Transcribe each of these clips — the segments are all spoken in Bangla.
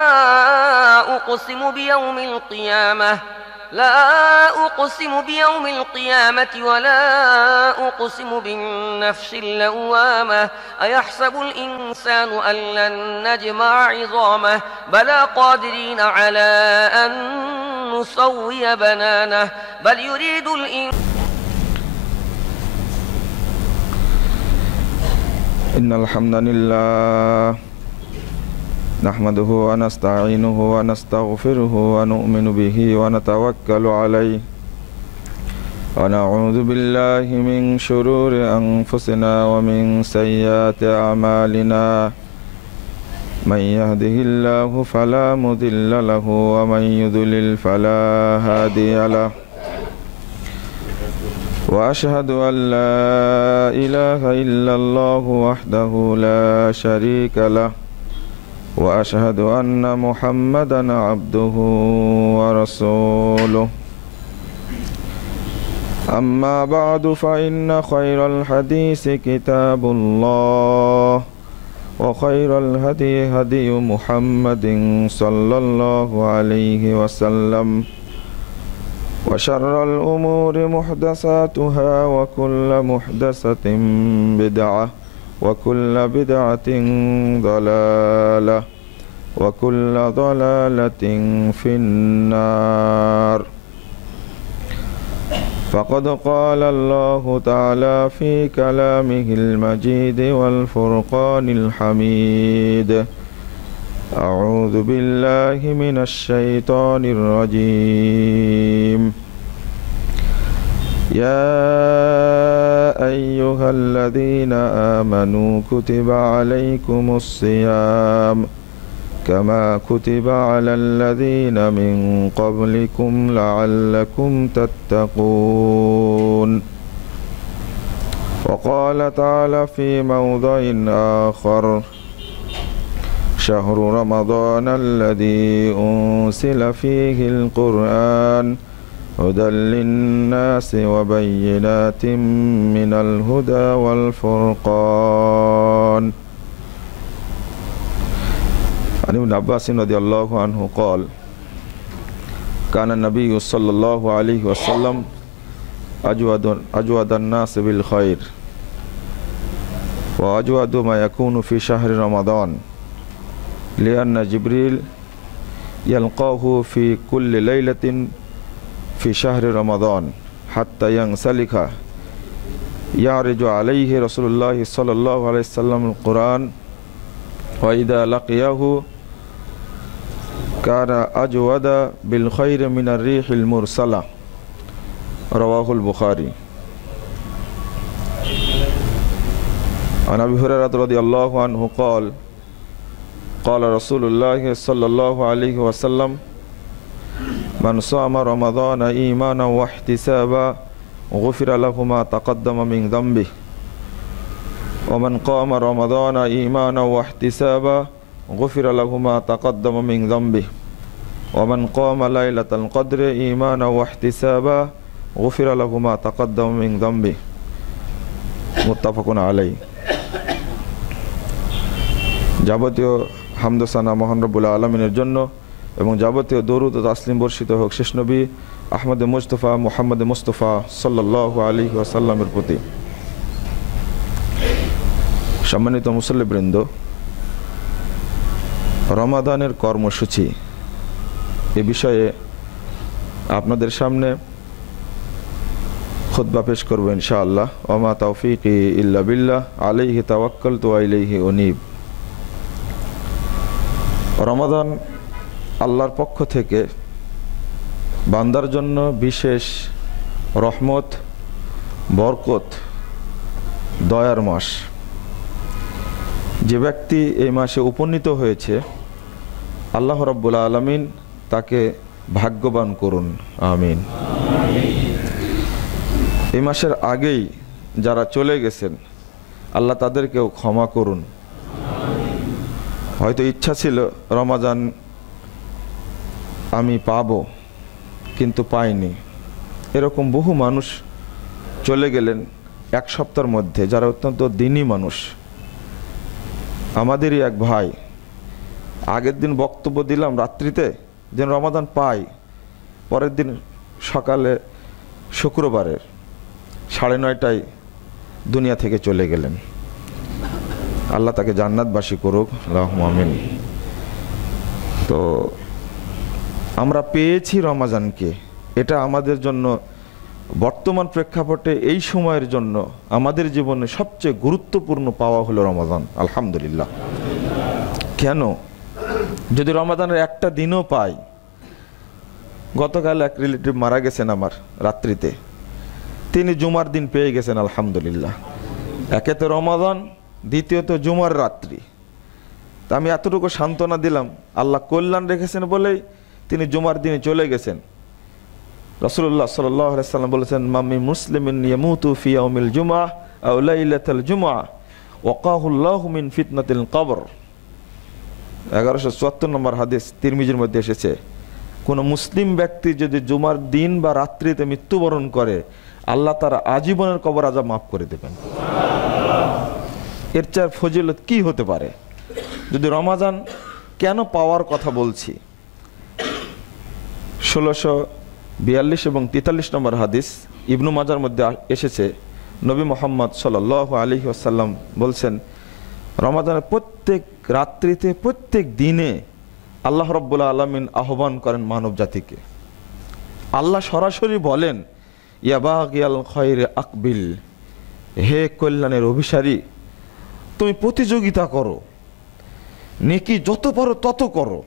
لا أقسم بيوم القيامة لا أقسم بيوم القيامة ولا أقسم بالنفس اللوامة أيحسب الإنسان أن لن نجمع عظامه بلى قادرين على أن نسوي بنانه بل يريد إن الحمد لله نحمده ونستعينه ونستغفره ونؤمن به ونتوكل عليه ونعوذ بالله من شرور أنفسنا ومن سيئات أعمالنا من يهده الله فلا مضل له ومن يضلل فلا هادي له وأشهد أن لا إله إلا الله وحده لا شريك له وأشهد أن محمدًا عبده ورسوله أما بعد فإن خير الحديث كتاب الله وخير الهدي هدي محمد صلى الله عليه وسلم وشر الأمور محدثاتها وكل محدثة بدعة وكل بدعة ضلالة وكل ضلالة في النار فقد قال الله تعالى في كلامه المجيد والفرقان الحميد أعوذ بالله من الشيطان الرجيم يا أيها الذين آمنوا كتب عليكم الصيام كما كتب على الذين من قبلكم لعلكم تتقون وقال تعالى في موضع آخر شهر رمضان الذي أنزل فيه القرآن هدى للناس وبينات من الهدى والفرقان عن ابن عباس رضي الله عنه قال كان النبي صلى الله عليه وسلم أجود الناس بالخير وأجود ما يكون في شهر رمضان لأن جبريل يلقاه في كل ليلة في شهر رمضان حتى ينسلخ يعرج عليه رسول الله صلى الله عليه وسلم القرآن وإذا لقيه كان أجود بالخير من الريح المرسلة رواه البخاري عن أبي هريرة رضي الله عنه قال قال رسول الله صلى الله عليه وسلم من صام رمضان إيمانا واحتسابا غفر له ما تقدم من ذنبه ومن قام رمضان إيمانا واحتسابا غفر له ما تقدم من ذنبه ومن قام ليلة القدر إيمانا واحتسابا غفر له ما تقدم من ذنبه متفق عليه যাবতীয় হামদ ও সানা মহান রব্বুল আলামিনের জন্য এবং যাবতীয় দরুদ ও তাসলিম বর্ষিত হোক শেষ নবী আহমদ মুস্তাফা মুহাম্মদ মুস্তাফা সাল্লাল্লাহু আলাইহি ওয়াসাল্লামের প্রতি। সম্মানিত মুসল্লিবৃন্দ, রমাদানের কর্মসূচি এ বিষয়ে আপনাদের সামনে খুতবা পেশ করব ইনশাআল্লাহ। ওমা তাওফীকি ইল্লা বিল্লাহ আলাইহি তাওয়াক্কালতু ওয়া ইলাইহি উনীব। রমাদান আল্লাহর পক্ষ থেকে বান্দার জন্য বিশেষ রহমত, বরকত, দয়ার মাস। যে ব্যক্তি এই মাসে উপনীত হয়েছে আল্লাহ রাব্বুল আলামিন তাকে ভাগ্যবান করুন, আমিন। এই মাসের আগেই যারা চলে গেছেন আল্লাহ তাদেরকেও ক্ষমা করুন। হয়তো ইচ্ছা ছিল রমাদান আমি পাবো কিন্তু পাইনি, এরকম বহু মানুষ চলে গেলেন এক সপ্তাহের মধ্যে যারা অত্যন্ত দিনী মানুষ। আমাদেরই এক ভাই আগের দিন বক্তব্য দিলাম রাত্রিতে, যেন রমাদান পাই, পরের দিন সকালে শুক্রবারের 9:30টায় দুনিয়া থেকে চলে গেলেন। আল্লাহ তাকে জান্নাতবাসী করুক, আল্লাহুম্মা আমিন। তো আমরা পেয়েছি রমাজানকে, এটা আমাদের জন্য বর্তমান প্রেক্ষাপটে এই সময়ের জন্য আমাদের জীবনে সবচেয়ে গুরুত্বপূর্ণ পাওয়া হলো রমাদান, আলহামদুলিল্লাহ। কেন? যদি রমাদানের একটা দিনও পাই, গতকাল এক রিলেটিভ মারা গেছেন আমার রাত্রিতে, তিনি জুমার দিন পেয়ে গেছেন, আলহামদুলিল্লাহ। একে তো রমাদান, দ্বিতীয়ত জুমার রাত্রি। তা আমি এতটুকু সান্ত্বনা দিলাম, আল্লাহ কল্যাণ রেখেছেন বলেই তিনি জুমার দিনে চলে গেছেন। রাসূলুল্লাহ সাল্লাল্লাহু আলাইহি ওয়াসাল্লাম বলেছেন, মামি মুসলিমিন ইয়ামুতু ফি ইয়াউমিল জুমআহ আও লাইলাতাল জুমআহ ওয়াকাহুল্লাহু মিন ফিতনাতিল কবর। 1174 নম্বর হাদিস, তিরমিজির মধ্যে এসেছে, কোন মুসলিম ব্যক্তি যদি জুমার দিন বা রাত্রিতে মৃত্যুবরণ করে, আল্লাহ তার আজীবনের কবর আযাব মাফ করে দেবেন। এর চেয়ে ফজিলত কি হতে পারে? যদি রমাজান কেন পাওয়ার কথা বলছি, 1642 এবং 43 নম্বর হাদিস ইবনু মাজার মধ্যে এসেছে, নবী মুহাম্মদ সাল্লাল্লাহু আলাইহি ওয়াসাল্লাম বলছেন, রমাজানের প্রত্যেক রাত্রিতে, প্রত্যেক দিনে আল্লাহ রাব্বুল আলামিন আহ্বান করেন মানব জাতিকে। আল্লাহ সরাসরি বলেন, ইয়া বাগিয়াল খায়রে আকবিল, হে কল্যাণের অভিসারী, তুমি প্রতিযোগিতা করো, নেকি যত পারো তত করো।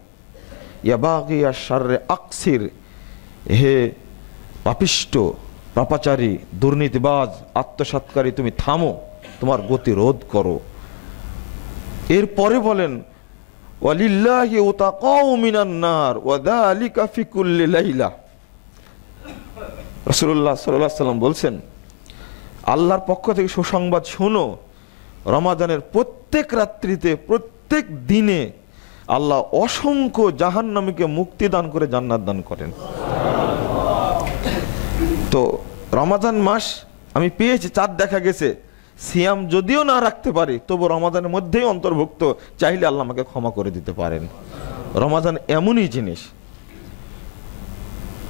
ইয়া বাগিয়া শাররে আকসির, হে পাপিষ্ট, পাপাচারী, দুর্নীতিবাজ, আত্মসাৎকারী, তুমি থামো, তোমার গতি রোধ করো। এরপরে বলেন, ওয়ালিল্লাহি উতাকাউ মিনান নার ওয়া যালিকা ফি কুল্লি লাইলা। রাসূলুল্লাহ সাল্লাল্লাহু আলাইহি ওয়াসাল্লাম বলছেন, আল্লাহর পক্ষ থেকে সুসংবাদ শোনো, রমাদানের প্রত্যেক রাত্রিতে, প্রত্যেক দিনে আল্লাহ অসংখ্য জাহান্নামীকে মুক্তি দান করে জান্নাত দান করেন। তো রমাদান মাস আমি পেয়েছি, চাঁদ দেখা গেছে, সিয়াম যদিও না রাখতে পারি তবু রমাদানের মধ্যেই অন্তর্ভুক্ত, চাইলে আল্লাহ আমাকে ক্ষমা করে দিতে পারেন। রমাদান এমনই জিনিস।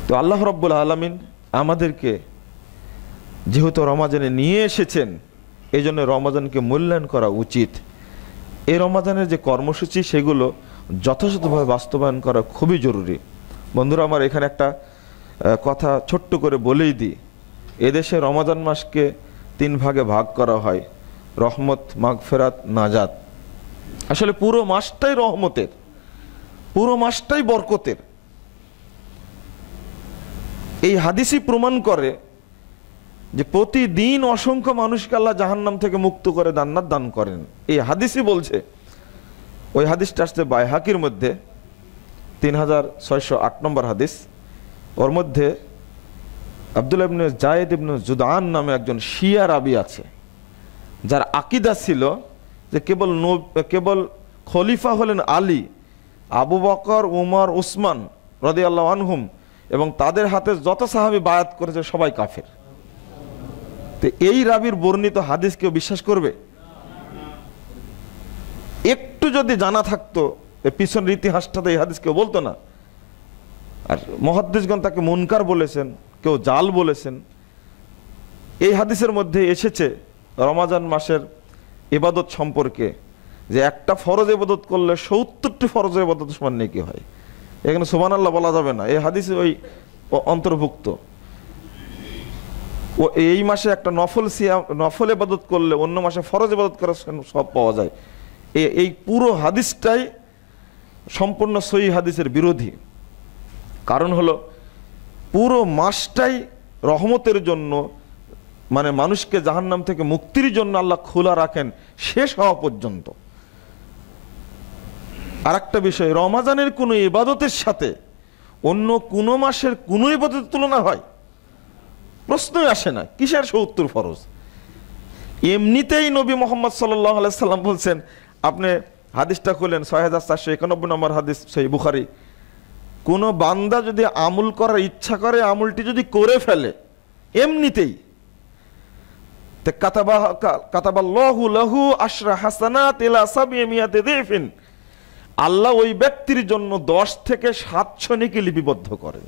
তো আল্লাহ রাব্বুল আলামিন আমাদেরকে যেহেতু রমাদানে নিয়ে এসেছেন, এই জন্য রমাদানকে মূল্যায়ন করা উচিত। এই রমাদানের যে কর্মসূচি, সেগুলো যথাযথভাবে বাস্তবায়ন করা খুবই জরুরি। বন্ধুরা আমার, এখানে একটা কথা ছোট্ট করে বলেই দিই, এদেশে রমাদান মাসকে 3 ভাগে ভাগ করা হয়, রহমত, মাগফিরাত, নাজাত। আসলে পুরো মাসটাই রহমতের, পুরো মাসটাই বরকতের। এই হাদিসই প্রমাণ করে যে প্রতিদিন অসংখ্য মানুষকে আল্লাহ জাহান্নাম থেকে মুক্ত করে জান্নাত দান করেন, এই হাদিসই বলছে। ওই হাদিসটা আসছে বাইহাকির মধ্যে 3608 নম্বর হাদিস। ওর মধ্যে আব্দুল্লাহ ইবনে যায়েদ ইবনে জুদআন নামে একজন শিয়া রাবী আছে, যার আকীদা ছিল যে কেবল খলিফা হলেন আলী, আবু বকর, উমর, উসমান রাদিয়াল্লাহু আনহুম এবং তাদের হাতে যত সাহাবী বায়াত করেছে সবাই কাফের। তো এই রাবীর বর্ণিত হাদিস কেউ বিশ্বাস করবে? একটু যদি জানা থাকতো পিছনের ইতিহাসটাতে এই হাদিস কেউ বলতো না। আর মুহাদ্দিসগণ তাকে মুনকার বলেছেন, কেউ জাল বলেছেন। এই হাদিসের মধ্যে এসেছে রমাজান মাসের ইবাদত সম্পর্কে, যে একটা ফরজ ইবাদত করলে 70টি ফরজ ইবাদত সমান নেকি হয়। এখানে সুবহানাল্লাহ বলা যাবে না, এই হাদিসে ওই অন্তর্ভুক্ত। ও এই মাসে একটা নফল ইবাদত করলে অন্য মাসে ফরজ ইবাদত করার সব পাওয়া যায়। এই পুরো হাদিসটাই সম্পূর্ণ সহিহ হাদিসের বিরোধী। কারণ হলো পুরো মাসটাই রহমতের জন্য, মানে মানুষকে জাহান্নাম থেকে মুক্তির জন্য আল্লাহ খোলা রাখেন শেষ হওয়া পর্যন্ত। আর একটা বিষয়, রমাজানের কোনো ইবাদতের সাথে অন্য কোনো মাসের কোনো ইবাদতের তুলনা হয়? প্রশ্নই আসে না। কিসের 70 ফরজ? এমনিতেই নবী মুহাম্মদ সাল্লাল্লাহু আলাইহি সাল্লাম বলছেন, আপনি হাদিসটা খুলেন 6491 নম্বর হাদিস, সহিহ বুখারী, কোন বান্দা যদি আমল করার ইচ্ছা করে, আমলটি যদি করে ফেলে এমনিতেই, কাতাবাল্লাহু লাহু আশরা হাসানাত ইলা 700 দিফিন, আল্লাহ ওই ব্যক্তির জন্য 10 থেকে 700 নেকি লিপিবদ্ধ করেন।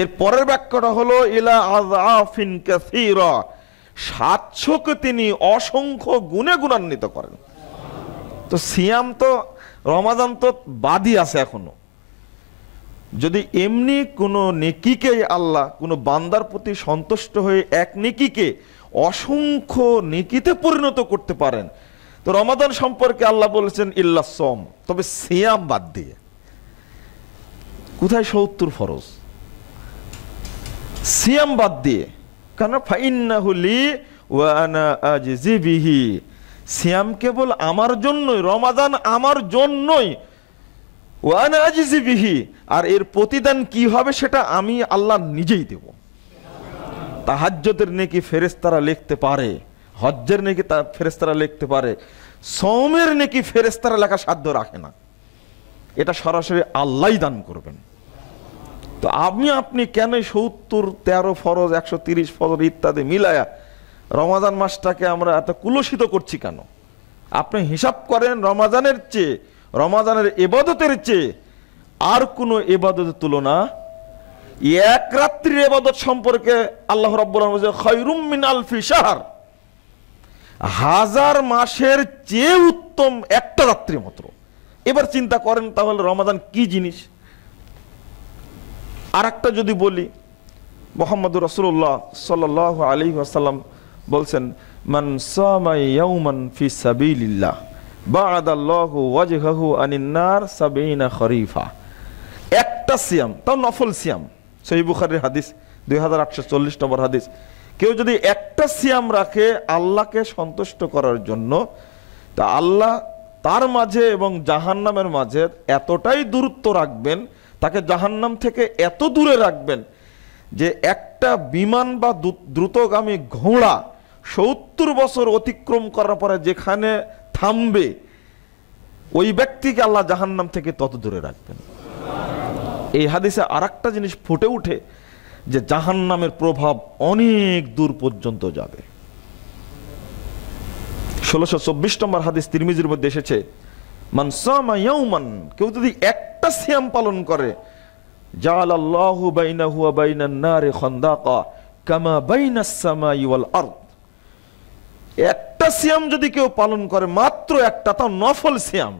এর পরের বাক্যটা হলো ইলা আযআফিন কাসীরা, 700কে তিনি অসংখ্য গুণে গুণান্বিত করেন। তো সিয়াম তো, রমাদান তো বাদই আছে এখনো। যদি এমনি কোনো নেকিকে আল্লাহ কোনো বান্দার প্রতি সন্তুষ্ট হয়ে এক নেকিকে অসংখ্য নেকিতে পরিণত করতে পারেন, তো রমাদান সম্পর্কে আল্লাহ বলেছেন ইল্লা সম, তবে সিয়াম বাদ দিয়ে। কোথায় 70 ফরজ? সিয়াম বাদ দিয়ে। কারণ ফাইন্নাহু লি ওয়া আনা আজজি বিহি, সিয়াম কেবল আমার জন্যই, রমাদান আমার জন্যই। ওয়া আনা আজজি বিহি, আর এর প্রতিদান কি হবে সেটা আমি আল্লাহ নিজেই দেব। তাহাজ্জুদের নেকি ফেরেশতারা লিখতে পারে, হজ্জের নেকি ফেরেশতারা লিখতে পারে, সওমের নেকি ফেরেশতারা লেখা সাধ্য রাখে না। এটা সরাসরি আল্লাহই দান করবেন। তো আপনি কেন 70, 13 ফরজ, 130 ফরজ ইত্যাদি মিলায়া রমাদান মাসটাকে আমরা এত কুলসিত করছি কেন? আপনি হিসাব করেন, রমাদানের চেয়ে, রমাদানের ইবাদতের চেয়ে আর কোনো ইবাদতের তুলনা, এক রাত্রির ইবাদত সম্পর্কে আল্লাহ রাব্বুল আলামিন বলেছেন খায়রুম মিন আলফি শাহর, 1000 মাসের চেয়ে উত্তম একটা রাত্রি মাত্র। এবার চিন্তা করেন তাহলে রমাদান কি জিনিস। আর একটা যদি বলি, মুহাম্মদুর রাসূলুল্লাহ সাল্লাল্লাহু আলাইহি ওয়াসাল্লাম বলছেন মান সামা ইয়াওমান ফি সাবিলিল্লাহ বা'দাল্লাহু ওয়াজহাহু আনিন নার 70 খরিফা। একটা সিয়াম, তাও নফল সিয়াম, সহিহ বুখারীর হাদিস 2840 নম্বর হাদিস। কেউ যদি একটা সিয়াম রাখে আল্লাহকে সন্তুষ্ট করার জন্য, তা আল্লাহ তার মাঝে এবং জাহান্নামের মাঝে এতটাই দূরত্ব রাখবেন, তাকে জাহান্নাম থেকে এত দূরে রাখবেন যে একটা বিমান বা দ্রুতগামী ঘোড়া 70 বছর অতিক্রম করার পরে যেখানে থামবে, ওই ব্যক্তিকে আল্লাহ জাহান্নাম থেকে তত দূরে রাখবেন। এই হাদিসে আরেকটা জিনিস ফুটে উঠে যে জাহান্নামের প্রভাব অনেক দূর পর্যন্ত যাবে। 1624 নম্বর হাদিস তিরমিজির মধ্যে এসেছে মান সামা ইয়াওমান, কেউ যদি একটা সিয়াম পালন করে, জাআলাল্লাহু বাইনাহু ওয়া বাইনান নারি খান্দাকা কামা বাইনাস সামাই ওয়াল আরদ। একটা সিয়াম যদি কেউ পালন করে, মাত্র একটা, তাও নফল সিয়াম,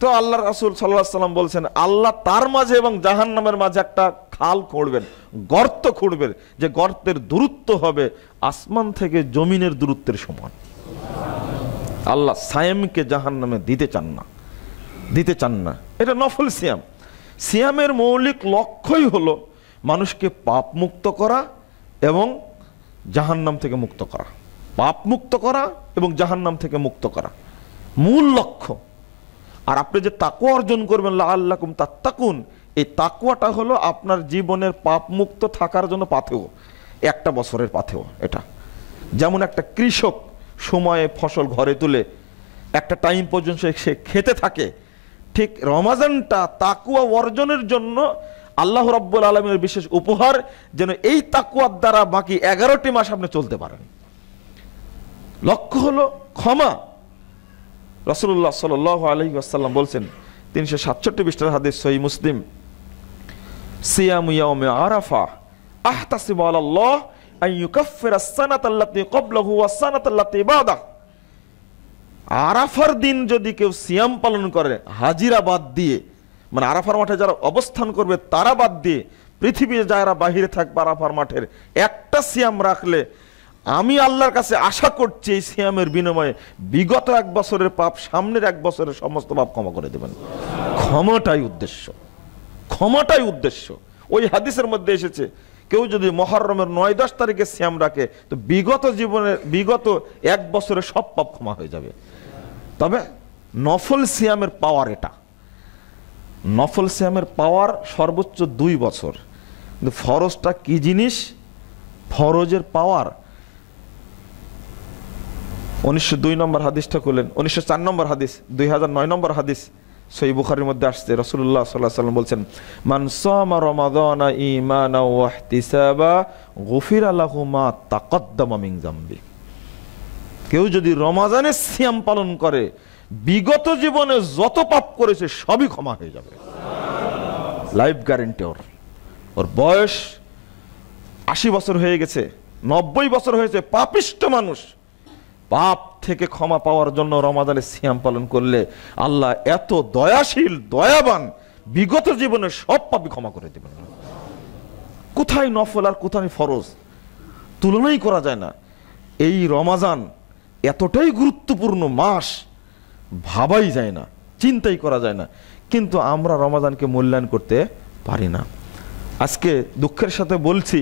তো আল্লাহর রাসূল সাল্লাল্লাহু আলাইহি ওয়াসাল্লাম বলছেন আল্লাহ তার মাঝে এবং জাহান্নামের মাঝে একটা খাল খুঁড়বেন, গর্ত খুঁড়বেন, যে গর্তের দূরত্ব হবে আসমান থেকে জমিনের দূরত্বের সমান। আল্লাহ সায়েমকে জাহান্নামে দিতে চান না। এটা নফল সিয়াম। সিয়ামের মৌলিক লক্ষ্যই হলো মানুষকে পাপ মুক্ত করা এবং জাহান্নাম থেকে মুক্ত করা। পাপ মুক্ত করা এবং জাহান্নাম থেকে মুক্ত করা মূল লক্ষ্য। আর আপনি যে তাকওয়া অর্জন করবেন লাআল্লাকুম তাত্তাকুন, এই তাকওয়াটা হলো আপনার জীবনের পাপ মুক্ত থাকার জন্য পাথেয়, একটা বছরের পাথেয় এটা। যেমন একটা কৃষক সময়ে ফসল ঘরে তুলে একটা টাইম পর্যন্ত সে খেতে থাকে, ঠিক রমাজানটা তাকওয়া অর্জনের জন্য আল্লাহ রাব্বুল আলামিনের বিশেষ উপহার, যেন এই তাকওয়ার দ্বারা বাকি 11টি মাস আপনি চলতে পারেন। লক্ষ্য হলো ক্ষমা। রাসূলুল্লাহ সাল্লাল্লাহু আলাইহি ওয়াসাল্লাম বলছেন 367 পৃষ্ঠার হাদিস, সহিহ মুসলিম, সিয়ামু ইয়াউমি আরাফা আহতাসিবু আলাল্লাহ আন ইউকাফফিরা আস-সানাতা আল্লাতী ক্বাবলাহু ওয়াস-সানাতা আল্লাতী বাদাহু। আরাফার দিন যদি কেউ সিয়াম পালন করে, হাজিরা বাদ দিয়ে, মানে আরাফার মাঠে যারা অবস্থান করবে তারা বাদ দিয়ে, পৃথিবীর যারা বাহিরে থাকবে আরাফার মাঠের, একটা সিয়াম রাখলে আমি আল্লাহর কাছে আশা করছি এই সিয়ামের বিনিময়ে বিগত 1 বছরের পাপ, সামনের 1 বছরের সমস্ত পাপ ক্ষমা করে দেবেন। ক্ষমাটাই উদ্দেশ্য। ওই হাদিসের মধ্যে এসেছে কেউ যদি মুহররমের 9-10 তারিখে সিয়াম রাখে, তো বিগত 1 বছরের সব পাপ ক্ষমা হয়ে যাবে। তবে নফল সিয়ামের পাওয়ার এটা, নফল সিয়ামের পাওয়ার সর্বোচ্চ 2 বছর। কিন্তু ফরজটা কি জিনিস? ফরজের পাওয়ার 1902 নম্বর হাদিসটা খুলেন, 1904 নম্বর হাদিস, 2009 নম্বর হাদিস, সহিহ বুখারীর মধ্যে আসছে। রাসূলুল্লাহ সাল্লাল্লাহু আলাইহি ওয়াসাল্লাম বলছেন মান সামা রমাদানা ঈমানা ওয়া ইহতিসাবা গুফিরা লাহু মা তাকদ্দামা মিন যামবি। কেউ যদি রমাজানের সিয়াম পালন করে বিগত জীবনে যত পাপ করেছে সবই ক্ষমা হয়ে যাবে, লাইফ গ্যারেন্টি। ওর বয়স 80 বছর হয়ে গেছে, 90 বছর হয়েছে, পাপিষ্ট মানুষ, পাপ থেকে ক্ষমা পাওয়ার জন্য রমাদানের সিয়াম পালন করলে আল্লাহ এত দয়াশীল, দয়াবান, বিগত জীবনের সব পাপই ক্ষমা করে দেবেন। কোথায় নফল আর কোথায় ফরজ তুলনাই করা যায় না। এই রমাজান এতটাই গুরুত্বপূর্ণ মাস, ভাবাই যায় না, চিন্তাই করা যায় না, কিন্তু আমরা রমাজানকে মূল্যায়ন করতে পারি না। আজকে দুঃখের সাথে বলছি,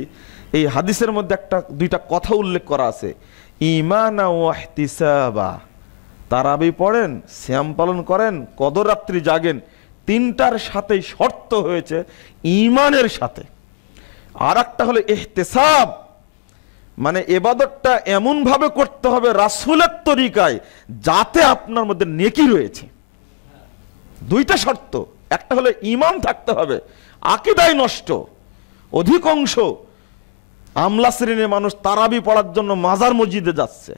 এই হাদিসের মধ্যে দুইটা কথা উল্লেখ করা আছে, ঈমানা ওয়া ইহতিসাবা। তারাবি পড়েন, সিয়াম পালন করেন, কদর রাত্রি জাগেন, তিনটার সাথেই শর্ত হয়েছে ঈমানের সাথে। আর একটা হলো ইহতিসাব, মানে ইবাদতটা এমন ভাবে করতে হবে রাসূলের তরিকায় যাতে আপনার মধ্যে নেকি রয়েছে। দুইটা শর্ত, একটা হলো ঈমান থাকতে হবে, আকীদায় নষ্ট। অধিকাংশ আমলা শ্রেণীর মানুষ তারাবি পড়ার জন্য মাজার মসজিদে যাচ্ছে,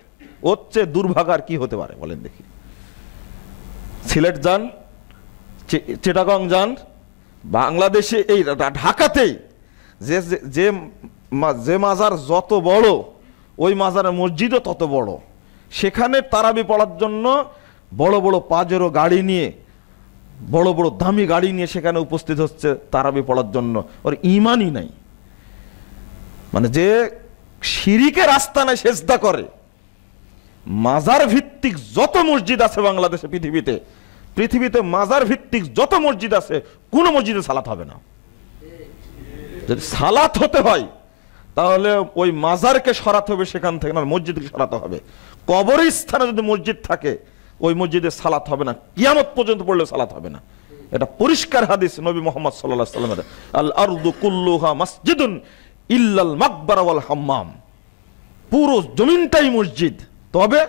হচ্ছে দুর্ভাগার কি হতে পারে বলেন দেখি। সিলেট যান, চিটাগং যান, বাংলাদেশে এই ঢাকাতেই যে মাজার যত বড়, ওই মাজারের মসজিদও তত বড়। সেখানে তারাবি পড়ার জন্য বড় বড় পাজেরো গাড়ি নিয়ে, বড় বড় দামি গাড়ি নিয়ে সেখানে উপস্থিত হচ্ছে তারাবি পড়ার জন্য। ওর ঈমানই নাই, মানে যে শিরিকের আস্তানায় সেজদা করে। মাজার ভিত্তিক যত মসজিদ আছে বাংলাদেশে, পৃথিবীতে মাজার ভিত্তিক যত মসজিদ আছে, কোন মসজিদে সালাত হবে না। যদি সালাত হতে হয় তাহলে ওই মাজারকে সরাতে হবে সেখান থেকে, না মসজিদকে সরাতে হবে। কবরস্থানে যদি মসজিদ থাকে ওই মসজিদে সালাত হবে না, কিয়ামত পর্যন্ত পড়লে সালাত হবে না। এটা পরিষ্কার হাদিস নবী মুহাম্মদ সাল্লাল্লাহু আলাইহি ওয়াসাল্লামের, আল আরদু কুল্লুহা মাসজিদুন ইল্লাল মাকবারা ওয়াল হাম্মাম। পুরো জমিনটাই মসজিদ, তবে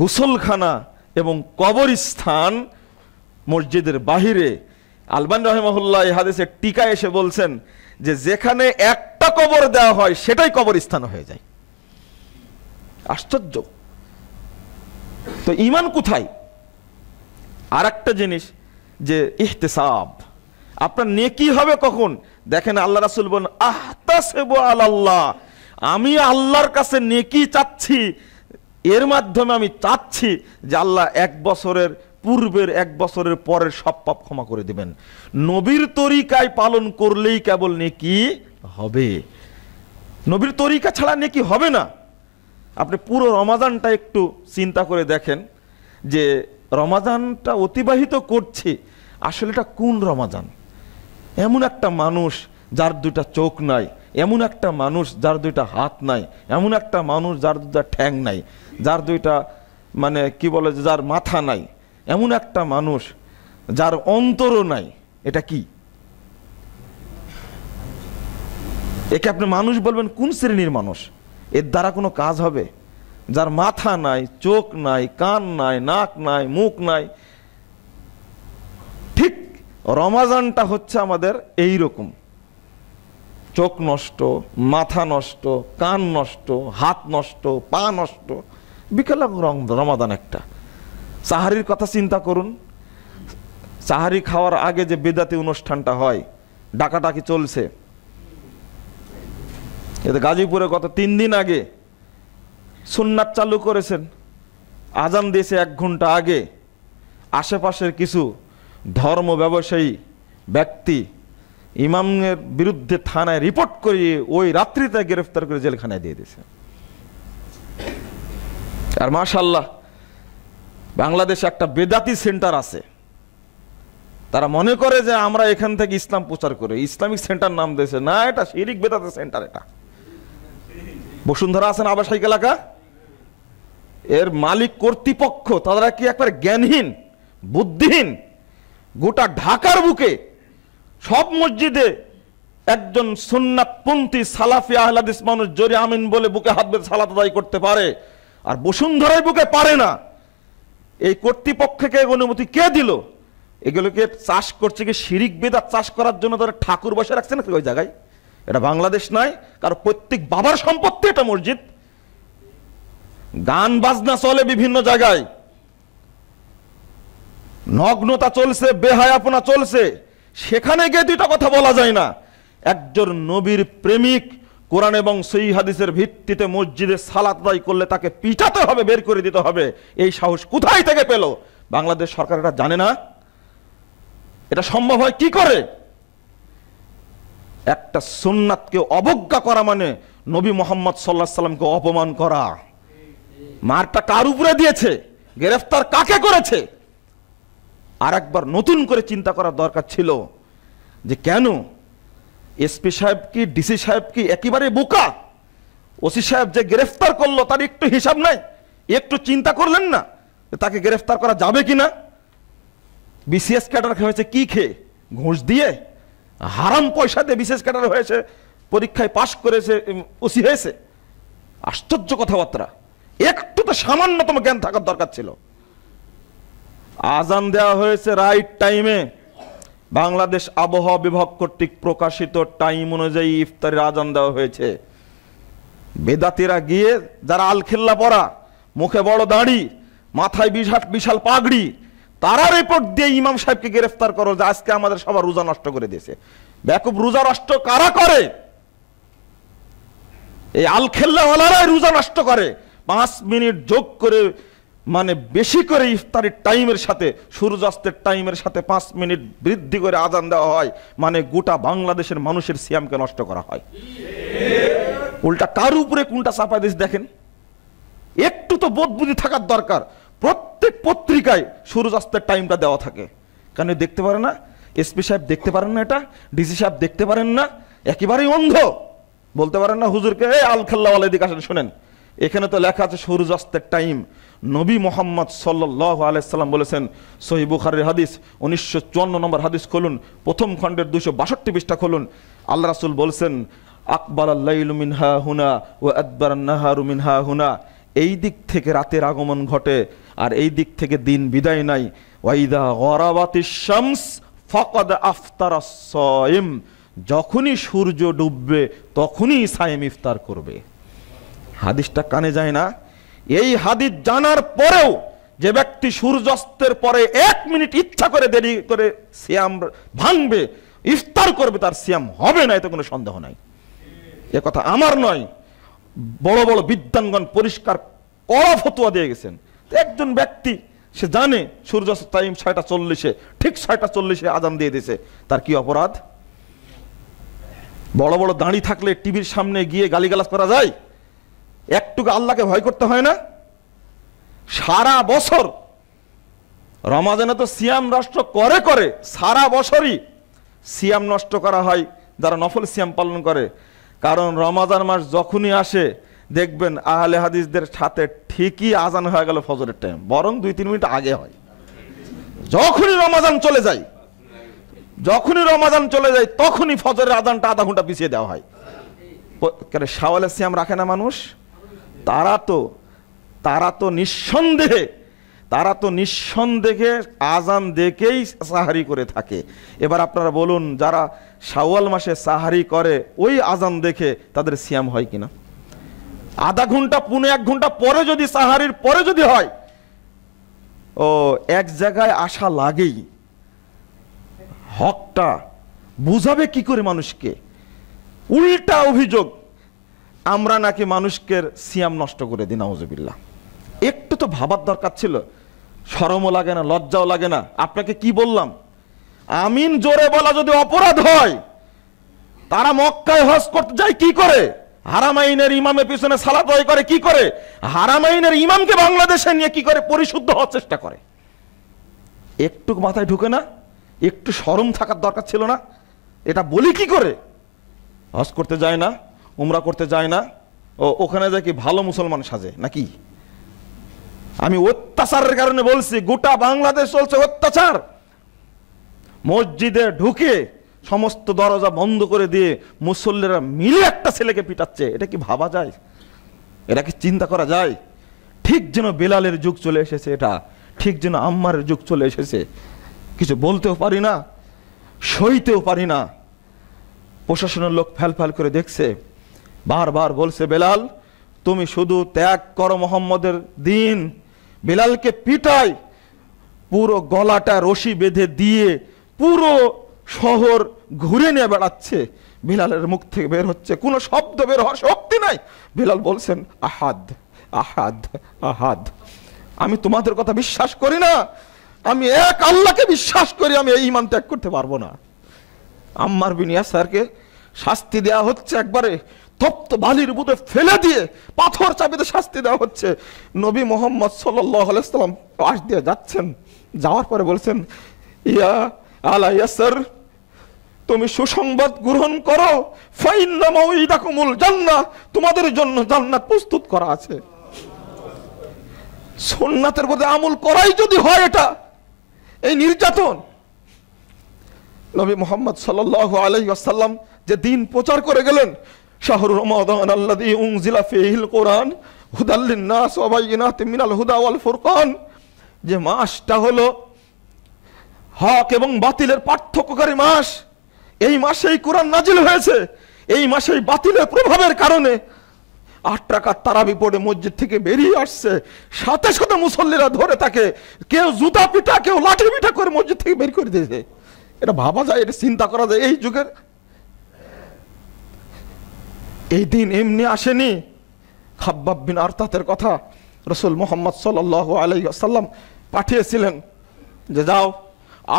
গোসলখানা এবং কবরস্থান মসজিদের বাহিরে। আলবানী রাহিমাহুল্লাহ এই হাদিসের টিকা এসে বলছেন যে যেখানে একটা কবর দেওয়া হয় সেটাই কবরস্থান হয়ে যায়। আশ্চর্য। তো ঈমান কোথায়? আর একটা জিনিস যে ইহতিসাব, আপনার নেকি হবে কখন? দেখেন আল্লাহ রাসূল বলেন আহতাসিবু আলাল্লাহ, আমি আল্লাহর কাছে নেকি চাচ্ছি, এর মাধ্যমে আমি চাচ্ছি যে আল্লাহ 1 বছরের পূর্বের 1 বছরের পরের সব পাপ ক্ষমা করে দিবেন। নবীর তরিকায় পালন করলেই কেবল নেকি হবে, নবীর তরিকা ছাড়া নেকি হবে না। আপনি পুরো রমাজানটা একটু চিন্তা করে দেখেন যে রমাজানটা অতিবাহিত করছি, আসলে এটা কোন রমাজান? এমন একটা মানুষ যার 2টা চোখ নাই, এমন একটা মানুষ যার 2টা হাত নাই, এমন একটা মানুষ যার 2টা ঠ্যাং নাই, যার 2টা মানে কি বলে যার মাথা নাই, এমন একটা মানুষ যার অন্তরও নাই। এটা কি? একে আপনি মানুষ বলবেন কোন শ্রেণীর মানুষ? এর দ্বারা কোনো কাজ হবে? যার মাথা নাই, চোখ নাই, কান নাই, নাক নাই, মুখ নাই। ঠিক রমাজানটা হচ্ছে আমাদের এই রকম, চোখ নষ্ট, মাথা নষ্ট, কান নষ্ট, হাত নষ্ট, পা নষ্ট। বিকেলে রমাদান একটা। সাহারির কথা চিন্তা করুন, সাহারি খাওয়ার আগে যে বেদাতি অনুষ্ঠানটা হয়, ডাকাডাকি চলছে। এতে গাজীপুরে গত 3 দিন আগে সুন্নাত চালু করেছেন, আজান দিয়েছে 1 ঘন্টা আগে। আশেপাশের কিছু ধর্ম ব্যবসায়ী ব্যক্তি ইমামের বিরুদ্ধে থানায় রিপোর্ট করিয়ে ওই রাত্রিতে গ্রেফতার করে জেলখানায় দিয়ে দিয়েছে। আর মাশাআল্লাহ বাংলাদেশে একটা বেদাতি সেন্টার আছে, তারা মনে করে যে আমরা এখান থেকে ইসলাম প্রচার করে ইসলামিক সেন্টার নাম দিয়েছে। না, এটা শিরিক বেদাতি সেন্টার। এটা বসুন্ধরা আছেন আবাসিক এলাকা, এর মালিক কর্তৃপক্ষ তারা কি একবারে জ্ঞানহীন, বুদ্ধিহীন? গোটা ঢাকার বুকে সব মসজিদে একজন সুন্নাতপন্থী সালাফি আহলে হাদিস মানুষ জোরে আমিন বলে বুকে হাত বেঁধে সালাত আদায় করতে পারে, আর বসুন্ধরায় বুকে পারে না। এই কর্তৃপক্ষকে অনুমতি কে দিল? এগুলোকে চাষ করছে কি শিরিক বেদাত চাষ করার জন্য তারা ঠাকুর বসে রাখছে না ওই জায়গায়? এটা বাংলাদেশ নয়, কারণ প্রত্যেক বাবার সম্পত্তি এটা মসজিদ। গান বাজনা চলে বিভিন্ন জায়গায়, নগ্নতা চলছে, বেহায়াপনা চলছে, সেখানে গিয়ে দুইটা কথা বলা যায় না। একজন নবীর প্রেমিক কোরআন এবং সহিহ হাদিসের ভিত্তিতে মসজিদে সালাত আদায় করলে তাকে পিটাতে হবে, বের করে দিতে হবে, এই সাহস কোথায় থেকে পেল? বাংলাদেশ সরকার এটা জানে না? এটা সম্ভব হয় কি করে? একটা সুন্নাতকে অবজ্ঞা করা মানে নবী মুহাম্মদ সাল্লাল্লাহু আলাইহি সাল্লামকে অপমান করা। মারটা কার উপরে দিয়েছে, গ্রেফতার কাকে করেছে? আর একবার নতুন করে চিন্তা করার দরকার ছিল যে কেন এসপি সাহেব কি ডিসি সাহেব কি একেবারে বোকা? ওসি সাহেব যে গ্রেফতার করলো তার একটু হিসাব নাই? একটু চিন্তা করলেন না তাকে গ্রেফতার করা যাবে কিনা? বিসিএস ক্যাডার হয়েছে কি খেয়ে? ঘুষ দিয়ে, হারাম পয়সা দিয়ে বিসিএস ক্যাডার হয়েছে, পরীক্ষায় পাশ করেছে, ওসি হয়েছে। আশ্চর্য কথাবার্তা। একটু তো সামান্যতম জ্ঞান থাকার দরকার ছিল। আজান দেওয়া হয়েছে রাইট টাইমে। বাংলাদেশ আবহাওয়া বিভাগ কর্তৃক প্রকাশিত টাইম অনুযায়ী ইফতারের আজান দেওয়া হয়েছে। বেদাতিরা গিয়ে, যারা আলখেল্লা পরা, মুখে বড় দাড়ি, মাথায় বিশাল পাগড়ি, তারা রিপোর্ট দিয়ে ইমাম সাহেবকে গ্রেফতার করো যে আজকে আমাদের সবার রোজা নষ্ট করে দিয়েছে। ব্যাকুব, রোজা নষ্ট কারা করে? এই আলখেল্লাওয়ালারাই রোজা নষ্ট করে। 5 মিনিট যোগ করে, মানে বেশি করে ইফতারের টাইমের সাথে সূর্যাস্তের টাইমের সাথে 5 মিনিট বৃদ্ধি করে আজান দেওয়া হয়, মানে গোটা বাংলাদেশের মানুষের সিয়ামকে নষ্ট করা হয়। উল্টা কার উপরে কোনটা চাপাই দিয়েছে দেখেন। একটু তো বোধ বুদ্ধি থাকার দরকার। প্রত্যেক পত্রিকায় সূর্যাস্তের টাইমটা দেওয়া থাকে, কেন দেখতে পারে না? এসপি সাহেব দেখতে পারেন না? এটা ডিসি সাহেব দেখতে পারেন না? একেবারেই অন্ধ। বলতে পারেন না হুজুরকে, এই আলখাল্লাওয়ালা এদিকে আসেন শুনেন, এখানে তো লেখা আছে সূর্যাস্তের টাইম। নবী মুহাম্মদ সাল্লাল্লাহু আলাইহি সাল্লাম বলেছেন, সহিহ বুখারীর হাদিস 1954 নম্বর হাদিস খুলুন, প্রথম খণ্ডের 262 পৃষ্ঠা খুলুন। আল্লাহ রাসূল বলেছেন, আকবারাল লাইলু মিনহা হুনা ওয়া আদবারান নাহারু মিনহা হুনা। এই দিক থেকে রাতের আগমন ঘটে আর এই দিক থেকে দিন বিদায় নাই। ওয়াইদা গরাবাতিশ শামস ফাকাদ আফতারাস সাইম। যখনই সূর্য ডুববে তখনই সায়েম ইফতার করবে। হাদিসটা কানে যায় না? এই হাদিস জানার পরেও যে ব্যক্তি সূর্যাস্তের পরে 1 মিনিট ইচ্ছা করে দেরি করে সিয়াম ভাঙবে, ইফতার করবে, তার সিয়াম হবে না, এতে কোনো সন্দেহ নাই। এ কথা আমার নয়, বড় বড় বিদ্বানগণ পরিষ্কার কড়া ফতোয়া দিয়ে গেছেন। একজন ব্যক্তি সে জানে সূর্যাস্ত টাইম 6:40, ঠিক 6:40 আজান দিয়ে দিয়েছে, তার কি অপরাধ? বড় বড় দাঁড়ি থাকলে টিভির সামনে গিয়ে গালিগালাজ করা যায়? একটুকু আল্লাহকে ভয় করতে হয় না? সারা বছর রমাজানে তো সিয়াম নষ্ট করে সারা বছরই সিয়াম নষ্ট করা হয় যারা নফল সিয়াম পালন করে। কারণ রমাজান মাস যখনই আসে দেখবেন আহলে হাদিসদের সাথে ঠিকই আজান হয়ে গেল ফজরের টাইম, বরং 2-3 মিনিট আগে হয়। যখনই রমাজান চলে যায় তখনই ফজরের আজানটা আধা ঘন্টা পিছিয়ে দেওয়া হয়। শাওয়ালের সিয়াম রাখে না মানুষ? তারা তো নিঃসন্দেহে আজান দেখেই সাহারি করে থাকে। এবার আপনারা বলুন, যারা শাওয়াল মাসে সাহারি করে ওই আজান দেখে তাদের সিয়াম হয় কিনা? আধা ঘন্টা 1 ঘন্টা পরে যদি সাহারির পরে যদি হয়, ও এক জায়গায় আসা লাগেই। হকটা বুঝাবে কি করে মানুষকে? উল্টা অভিযোগ, আমরা নাকি মানুষকে সিয়াম নষ্ট করে দিই, নাউজুবিল্লাহ। একটু তো ভাবার দরকার ছিল। শরমও লাগে না, লজ্জাও লাগে না? আপনাকে কি বললাম? আমিন জোরে বলা যদি অপরাধ হয়, তারা মক্কায় হজ করতে যায় কি করে? হারামাইনের ইমামের পিছনে সালাত আদায় করে কি করে? হারামাইনের ইমামকে বাংলাদেশে নিয়ে কি করে পরিশুদ্ধ হওয়ার চেষ্টা করে? একটু মাথায় ঢুকে না? একটু শরম থাকার দরকার ছিল না? এটা বলি কি করে? হজ করতে যায় না, উমরা করতে যায় না, ওখানে যায় কি ভালো মুসলমান সাজে নাকি? আমি অত্যাচারের কারণে বলছি, গোটা বাংলাদেশ চলছে অত্যাচার। মসজিদে ঢুকে সমস্ত দরজা বন্ধ করে দিয়ে মুসল্লিরা মিলে একটা ছেলেকে পিটাচ্ছে। এটা কি ভাবা যায়? এটা কি চিন্তা করা যায়? ঠিক যেন বেলালের যুগ চলে এসেছে, এটা ঠিক যেন আম্মারের যুগ চলে এসেছে। কিছু বলতেও পারি না, সইতেও পারি না। প্রশাসনের লোক ফ্যাল করে দেখছে, বারবার বলছে, বেলাল তুমি শুধু ত্যাগ করো মোহাম্মদের দিন। বেলালকে পিটায়, পুরো গলাটা রশি বেঁধে দিয়ে পুরো শহর ঘুরে নিয়ে বেড়াচ্ছে। বিলালের মুখ থেকে বের হচ্ছে, কোনো শব্দ বের হওয়ার শক্তি নাই। বিলাল বলছেন, আহাদ আহাদ আহাদ, আমি তোমাদের কথা বিশ্বাস করি না, আমি এক আল্লাহকে বিশ্বাস করি, আমি এই ঈমান ত্যাগ করতে পারবো না। আম্মার বিন ইয়াসারকে শাস্তি দেওয়া হচ্ছে, একবারে তপ্ত বালির বুদে ফেলে দিয়ে পাথর চাপিতে শাস্তি দেওয়া হচ্ছে। নবী মুহাম্মদ সাল্লাল্লাহু আলাইহি ওয়াসাল্লাম পাশ দিয়ে যাচ্ছেন, যাওয়ার পরে বলছেন, ইয়া আলা ইয়াসার, তুমি সুসংবাদ গ্রহণ করো, ফাইন্না মাউইদাকুমুল জান্নাহ, তোমাদের জন্য জান্নাত প্রস্তুত করা আছে। সুন্নাতের প্রতি আমল করাই যদি হয় এটা এই নির্যাতন। নবী মুহাম্মদ সাল্লাল্লাহু আলাইহি ওয়াসাল্লাম যে দিন প্রচার করে গেলেন, শাহরুর রমাদান আল্লাযী উনজিলা ফীহিল কুরআন হুদাল লিন-নাস ওয়া বাইয়িনাতিন মিনাল হুদা ওয়াল ফুরকান, যে মাসটা হলো হক এবং বাতিলের পার্থক্যকারী মাস, এই মাসেই কোরআন নাজিল হয়েছে। এই মাসেই বাতিলের প্রভাবের কারণে 8 রাকাত তারাবি পড়ে মসজিদ থেকে বেরিয়ে আসছে, সাথে সাথে মুসল্লিরা ধরে তাকে কেউ জুতা পিটা, কেউ লাঠি পিটা করে মসজিদ থেকে বের করে দিয়েছে। এটা ভাবা যায়, এটা চিন্তা করা যায়। এই যুগের এই দিন এমনি আসেনি। খাব্বাব বিন আরতাতের কথা রাসূল মুহাম্মদ সাল্লাল্লাহু আলাইহি ওয়াসাল্লাম পাঠিয়েছিলেন যে যাও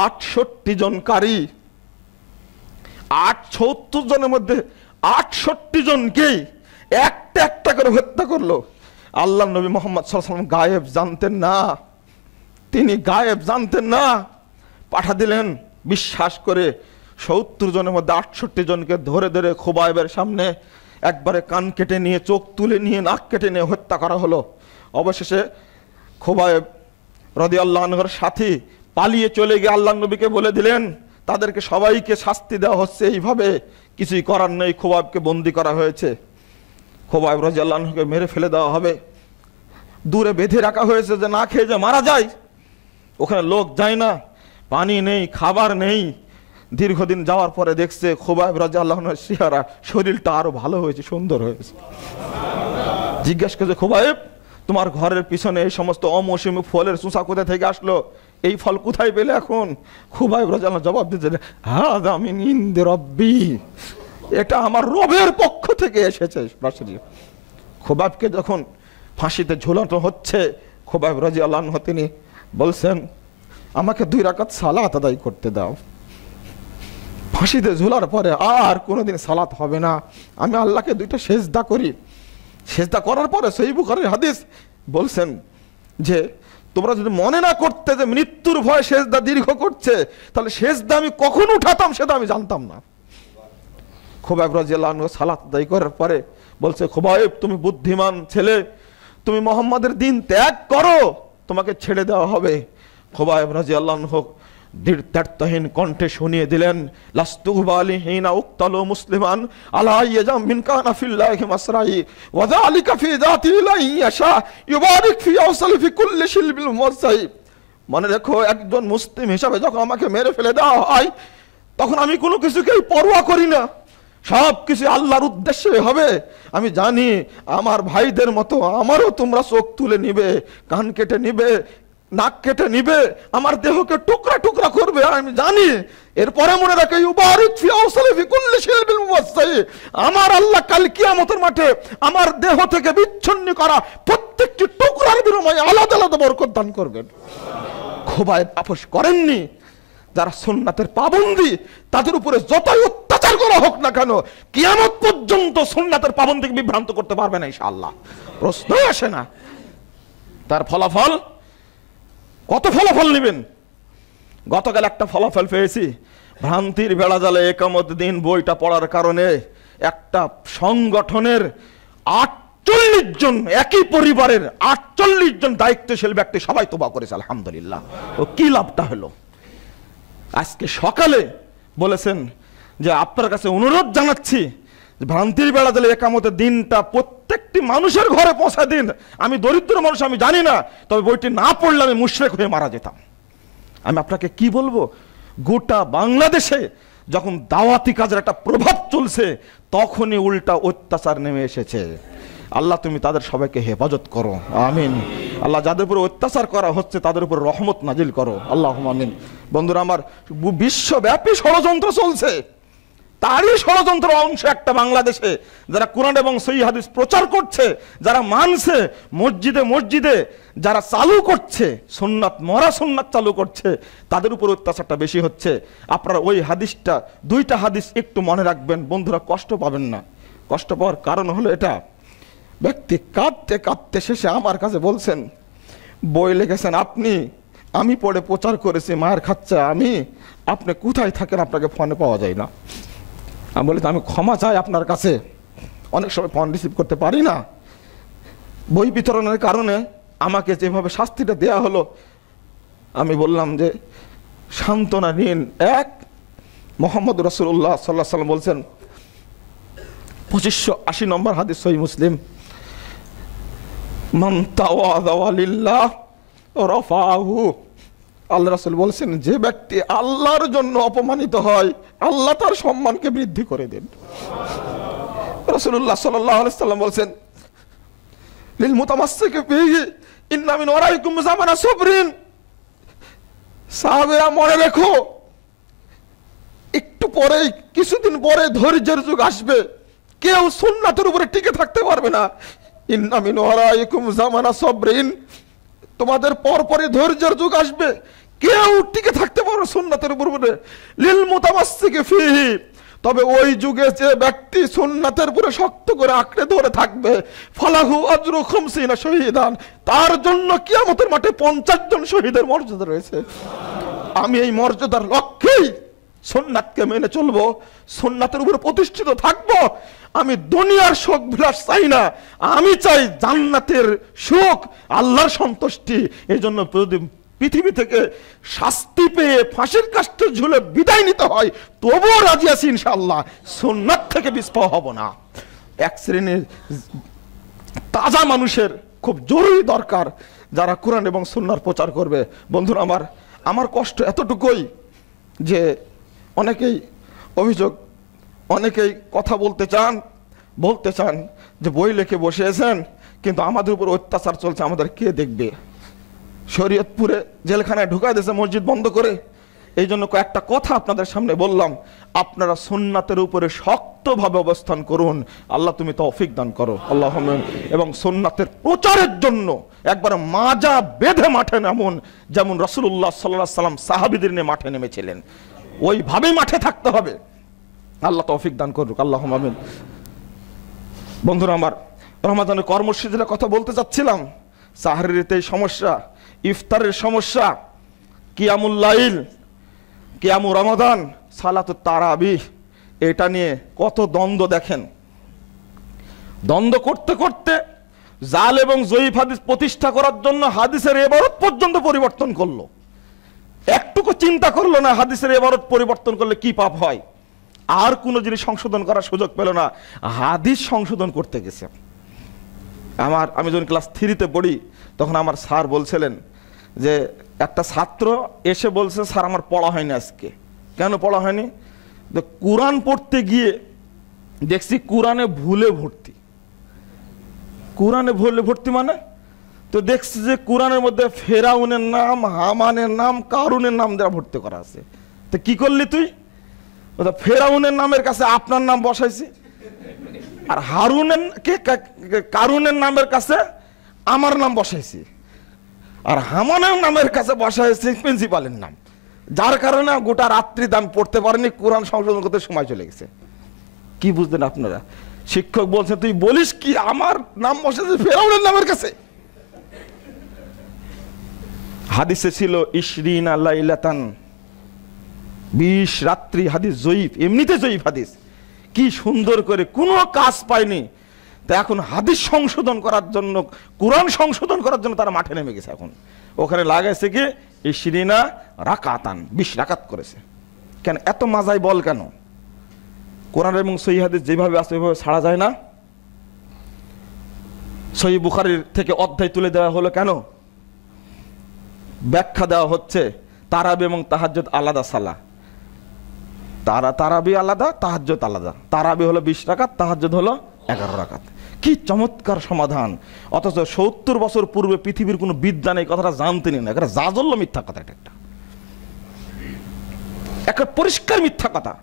68 জন কারী, 78 জনের মধ্যে 68 জনকেই একটা একটা করে হত্যা করলো। আল্লাহ নবী মুহাম্মদ সাল্লাল্লাহু আলাইহি ওয়াসাল্লাম গায়েব জানতেন না, তিনি গায়েব জানতেন না। পাঠা দিলেন বিশ্বাস করে 70 জনের মধ্যে 68 জনকে ধরে ধরে খুবাইবের সামনে একবারে কান কেটে নিয়ে, চোখ তুলে নিয়ে, নাক কেটে নিয়ে হত্যা করা হলো। অবশেষে খুবাইব রাদিয়াল্লাহু আনহুর সাথী পালিয়ে চলে গিয়ে আল্লাহ নবীকে বলে দিলেন, তাদেরকে সবাইকে শাস্তি দেওয়া হচ্ছে এইভাবে, কিছুই করার নেই, খুবাইবকে বন্দি করা হয়েছে, খুবাইব রাদিয়াল্লাহু আনহুকে মেরে ফেলে দেওয়া হবে। দূরে বেঁধে রাখা হয়েছে যে না খেয়ে যে মারা যায়। ওখানে লোক যায় না, পানি নেই, খাবার নেই। দীর্ঘদিন যাওয়ার পরে দেখছে খুবাইব রাদিয়াল্লাহু আনহুর চেহারা, শরীরটা আরো ভালো হয়েছে, সুন্দর হয়েছে। জিজ্ঞাসা করছে, খুবাইব তোমার ঘরের পিছনে এই সমস্ত অমৌসুমী ফলের চুষা কোথা থেকে আসলো, এই ফল কোথায় পেলে এখন? খুবাইব রাদিয়াল্লাহু আনহু জবাব দিয়েছে, হাযা মিন ইনদি রাব্বি, এটা আমার রবের পক্ষ থেকে এসেছে সরাসরি। খুবাইবকে যখন ফাঁসিতে ঝুলানো হচ্ছে, খুবাইব রাদিয়াল্লাহু আনহু তিনি বলছেন, আমাকে 2 রাকাত সালাত আদায় করতে দাও। ফাঁসিতে ঝুলার পরে আর কোনোদিন সালাত হবে না, আমি আল্লাহকে 2টা সেজদা করি। সেজদা করার পরে সহিহ বুখারীর হাদিস বলছেন যে তোমরা যদি মনে না করতে যে মৃত্যুর ভয় সেজদা দীর্ঘ করছে, তাহলে সেজদা আমি কখন উঠাতাম সেটা আমি জানতাম না। খুবাইব রাদিয়াল্লাহু আনহু সালাত আদায় করার পরে বলছে, খুবাইব তুমি বুদ্ধিমান ছেলে, তুমি মুহাম্মাদের দ্বীন ত্যাগ করো, তোমাকে ছেড়ে দেওয়া হবে। খুবাইব রাদিয়াল্লাহু আনহু দৃঢ়তাহীন কণ্ঠে শুনিয়ে দিলেন, লাস্তু বালি হিনা উক্তালু মুসলিমান আলা ইয়াজাম মিন কানা ফিল্লাহি মাসরাই ওয়া যালিকা ফি যাতি লা ইয়াশা ইউবারিক ফি আওসালি ফি কুল্লি শিলবিল মুসাই। মনে রেখো, একজন মুসলিম হিসাবে যখন আমাকে মেরে ফেলে দেওয়া হয়, তখন আমি কোনো কিছুকেই পরোয়া করি না, সব কিছু আল্লাহর উদ্দেশ্যে হবে। আমি জানি আমার ভাইদের মতো আমারও তোমরা চোখ তুলে নিবে, কান কেটে নিবে, নাক কেটে নিবে, আমার দেহকে টুকরা টুকরা করবে, আমি জানি। এরপরে মনে রাখে, ইউবারিক ফি আওসালি ফি কুল্লি শিলবিল মুসাই, আমার আল্লাহ কাল কিয়ামতের মাঠে আমার দেহ থেকে বিচ্ছিন্ন করা প্রত্যেকটি টুকরার বিনিময়ে আলাদা আলাদা বরকত দান করবেন। খুবাইব আপোষ করেননি। যারা সুন্নাতের পাবন্দি, তাদের উপরে যতই অত্যাচার করা হোক না কেন, কিয়ামত পর্যন্ত সুন্নাতের পাবন্দিকে বিভ্রান্ত করতে পারবে না ইনশাআল্লাহ, প্রশ্নই আসে না। তার ফলাফল, কত ফলাফল নেবেন? গতকাল একটা ফলাফল পেয়েছি, ভ্রান্তির বেড়াজালে একামত দিন বইটা পড়ার কারণে একটা সংগঠনের 48 জন, একই পরিবারের 48 জন দায়িত্বশীল ব্যক্তি সবাই তওবা করেছে, আলহামদুলিল্লাহ। ও কি লাভটা হলো? আজকে সকালে বলেছেন যে আপনার কাছে অনুরোধ জানাচ্ছি, ভ্রান্তির বেড়াজালে একামতের দিনটা প্রত্যেকটি মানুষের ঘরে পৌঁছা দিন। আমি দরিদ্র মানুষ, আমি জানি না, তবে বইটি না পড়লে আমি মুশরিক হয়ে মারা যেতাম। আমি আপনাকে কি বলবো, গোটা বাংলাদেশে যখন দাওয়াতি কাজের একটা প্রভাব চলছে, তখনই উল্টা অত্যাচার নেমে এসেছে। আল্লাহ তুমি তাদের সবাইকে হেফাজত করো, আমিন। আল্লাহ যাদের উপর অত্যাচার করা হচ্ছে তাদের উপর রহমত নাজিল করো, আল্লাহুম্মা আমিন। বন্ধুরা আমার, বিশ্বব্যাপী ষড়যন্ত্র চলছে, তারই ষড়যন্ত্র অংশ একটা বাংলাদেশে যারা কোরআন এবং সহিহ হাদিস প্রচার করছে, যারা মানছে, মসজিদে মসজিদে যারা চালু করছে, সুন্নাত মরা সুন্নাত চালু করছে, তাদের উপর অত্যাচারটা বেশি হচ্ছে। আপনারা ওই হাদিসটা, দুইটা হাদিস একটু মনে রাখবেন বন্ধুরা, কষ্ট পাবেন না। কষ্ট পাওয়ার কারণ হলো এটা, ব্যক্তি কাঁদতে কাঁদতে শেষে আমার কাছে বলছেন, বই লিখেছেন আপনি, আমি পড়ে প্রচার করেছি, মায়ের খাচ্ছে আমি, আপনি কোথায় থাকেন, আপনাকে ফোনে পাওয়া যায় না। আমি বলি আমি ক্ষমা চাই আপনার কাছে, অনেক সময় ফোন রিসিভ করতে পারি না। বই বিতরণের কারণে আমাকে যেভাবে শাস্তিটা দেয়া হলো, আমি বললাম যে সান্ত্বনা নিন। এক, মোহাম্মদ রাসূলুল্লাহ সাল্লাল্লাহু আলাইহি ওয়াসাল্লাম বলছেন, 2580 নম্বর হাদিস সহিহ মুসলিম, মান তাওয়াযা লিল্লাহ রাফাহু, আল্লাহ রাসূল বলছেন যে ব্যক্তি আল্লাহর জন্য অপমানিত হয়, আল্লাহ তার সম্মানকে বৃদ্ধি করে দেন। রাসূলুল্লাহ সাল্লাল্লাহু আলাইহি ওয়াসাল্লাম বলছেন, লিল মুতামাসসিকি বিহি ইন্না মিন ওয়ারাইকুম জামানা সাবরিন, সাহাবারা মনে রেখো, একটু পরে, কিছুদিন পরে ধৈর্যের যুগ আসবে, কেউ সুন্নাতের উপরে টিকে থাকতে পারবে না। ইন্না মিন ওয়ারাইকুম জামানা সাবরিন, তোমাদের পরপরই ধৈর্যের যুগ আসবে, কেউ টিকে থাকতে পারবে সুন্নাতের উপরে। লিল মুতামাসসিকি ফিহি, তবে ওই যুগে যে ব্যক্তি সুন্নাতের উপরে শক্ত করে আঁকড়ে ধরে থাকবে, ফালাহু আজরু 50 শহীদান, তার জন্য কিয়ামতের মাঠে 50 জন শহীদের মর্যাদা রয়েছে। আমি এই মর্যাদার লক্ষ্যেই সুন্নাতকে মেনে চলবো, সুন্নাতের উপরে প্রতিষ্ঠিত থাকবো। আমি দুনিয়ার সুখ বিলাস চাই না, আমি চাই জান্নাতের সুখ, আল্লাহর সন্তুষ্টি। এই জন্য পৃথিবী থেকে শাস্তি পেয়ে ফাঁসির কাষ্ঠে ঝুলে বিদায় নিতে হয়, তবুও রাজি আছি ইনশাআল্লাহ, সুন্নাত থেকে বিস্পহ হব না। এক শ্রেণীর তাজা মানুষের খুব জরুরি দরকার, যারা কোরআন এবং সুন্নাহর প্রচার করবে। বন্ধুরা আমার কষ্ট এতটুকুই যে অনেকেই অভিযোগ, অনেকেই কথা বলতে চান যে বই লিখে বসেছেন, কিন্তু আমাদের উপর অত্যাচার চলছে, আমাদের কে দেখবে? শরীয়তপুরে জেলখানায় ঢুকাই দিয়েছে মসজিদ বন্ধ করে। এই জন্য কয়েকটা কথা আপনাদের সামনে বললাম, আপনারা সুন্নাতের উপরে শক্তভাবে অবস্থান করুন, আল্লাহ তুমি তৌফিক দান করো, আল্লাহুম্মা। এবং সুন্নাতের প্রচারের জন্য একবার মাজা বেঁধে মাঠে নামুন, যেমন রাসূলুল্লাহ সাল্লাল্লাহু আলাইহি ওয়াসাল্লাম সাহাবীদের নিয়ে মাঠে নেমেছিলেন, ওইভাবেই মাঠে থাকতে হবে। আল্লাহ তৌফিক দান করুক, আল্লাহুম্মা আমিন। বন্ধুরা আমার, রমাদানের কর্মসূচির কথা বলতে চাচ্ছিলাম। সাহরিতে সমস্যা, ইফতারের সমস্যা, কিয়ামুল লাইল, কিয়ামু রমাদান, সালাতুত তারাবিহ, এটা নিয়ে কত দ্বন্দ্ব দেখেন। দ্বন্দ্ব করতে করতে জাল এবং জয়ীফ হাদিস প্রতিষ্ঠা করার জন্য হাদিসের ইবারত পর্যন্ত পরিবর্তন করলো। একটুকু চিন্তা করলো না হাদিসের ইবারত পরিবর্তন করলে কি পাপ হয়। আর কোনো জিনিস সংশোধন করার সুযোগ পেল না, হাদিস সংশোধন করতে গেছে। আমি যখন ক্লাস 3-তে পড়ি, তখন আমার স্যার বলছিলেন যে একটা ছাত্র এসে বলছে, স্যার আমার পড়া হয়নি আজকে। কেন পড়া হয়নি? কোরআন পড়তে গিয়ে দেখছি কোরআনে ভুলে ভর্তি। কোরআনে ভুলে ভর্তি মানে তো দেখছি যে কোরআনের মধ্যে ফেরাউনের নাম, হামানের নাম, কারুনের নাম দেওয়া ভর্তি করা আছে। তো কি করলি তুই? ফেরাউনের নামের কাছে আপনার নাম বসাইছি, আর কারুনের নামের কাছে আমার নাম বসাইছি, আর হামানের নামের কাছে বসাইছি প্রিন্সিপালের নাম। যার কারণে গোটা রাত্রি দাম পড়তে পারেনি, কোরআন সংশোধন করতে সময় চলে গেছে। কি বুঝলেন আপনারা? শিক্ষক বলছে তুই বলিস কি, আমার নাম বসাইছি ফেরাউনের নামের কাছে। হাদিসে ছিল ইশরিনা লাইলাতান, 20 রাত্রি, হাদিস জয়ীফ, এমনিতে জয়ীফ হাদিস। কি সুন্দর করে, কোনো কাজ পায়নি। তা এখন হাদিস সংশোধন করার জন্য, কোরআন সংশোধন করার জন্য তারা মাঠে নেমে গেছে। এখন ওখানে লাগাইছে কি ইশরিনা রাকাতান, 20 রাকাত করেছে। কেন এত মাজাই বল কেন? কোরআন এবং সহিহ হাদিস যেভাবে আছে ওইভাবে ছাড়া যায় না। সহিহ বুখারীর থেকে অধ্যায় তুলে দেওয়া হলো কেন? ব্যাখ্যা দেওয়া হচ্ছে তারাবি এবং তাহাজ্জুদ আলাদা সালাহ। তারাবি আলাদা, তাহাজ্জুদ আলাদা। তারাবি হলো 20 রাকাত, তাহাজ্জুদ হলো 11 রাকাত। কি চমৎকার সমাধান! অথচ 70 বছর পূর্বে পৃথিবীর কোনো বিদ্যান এই কথাটা জানতেনি না। একটা জাজল্য মিথ্যা কথা, একটা পরিষ্কার মিথ্যা কথা।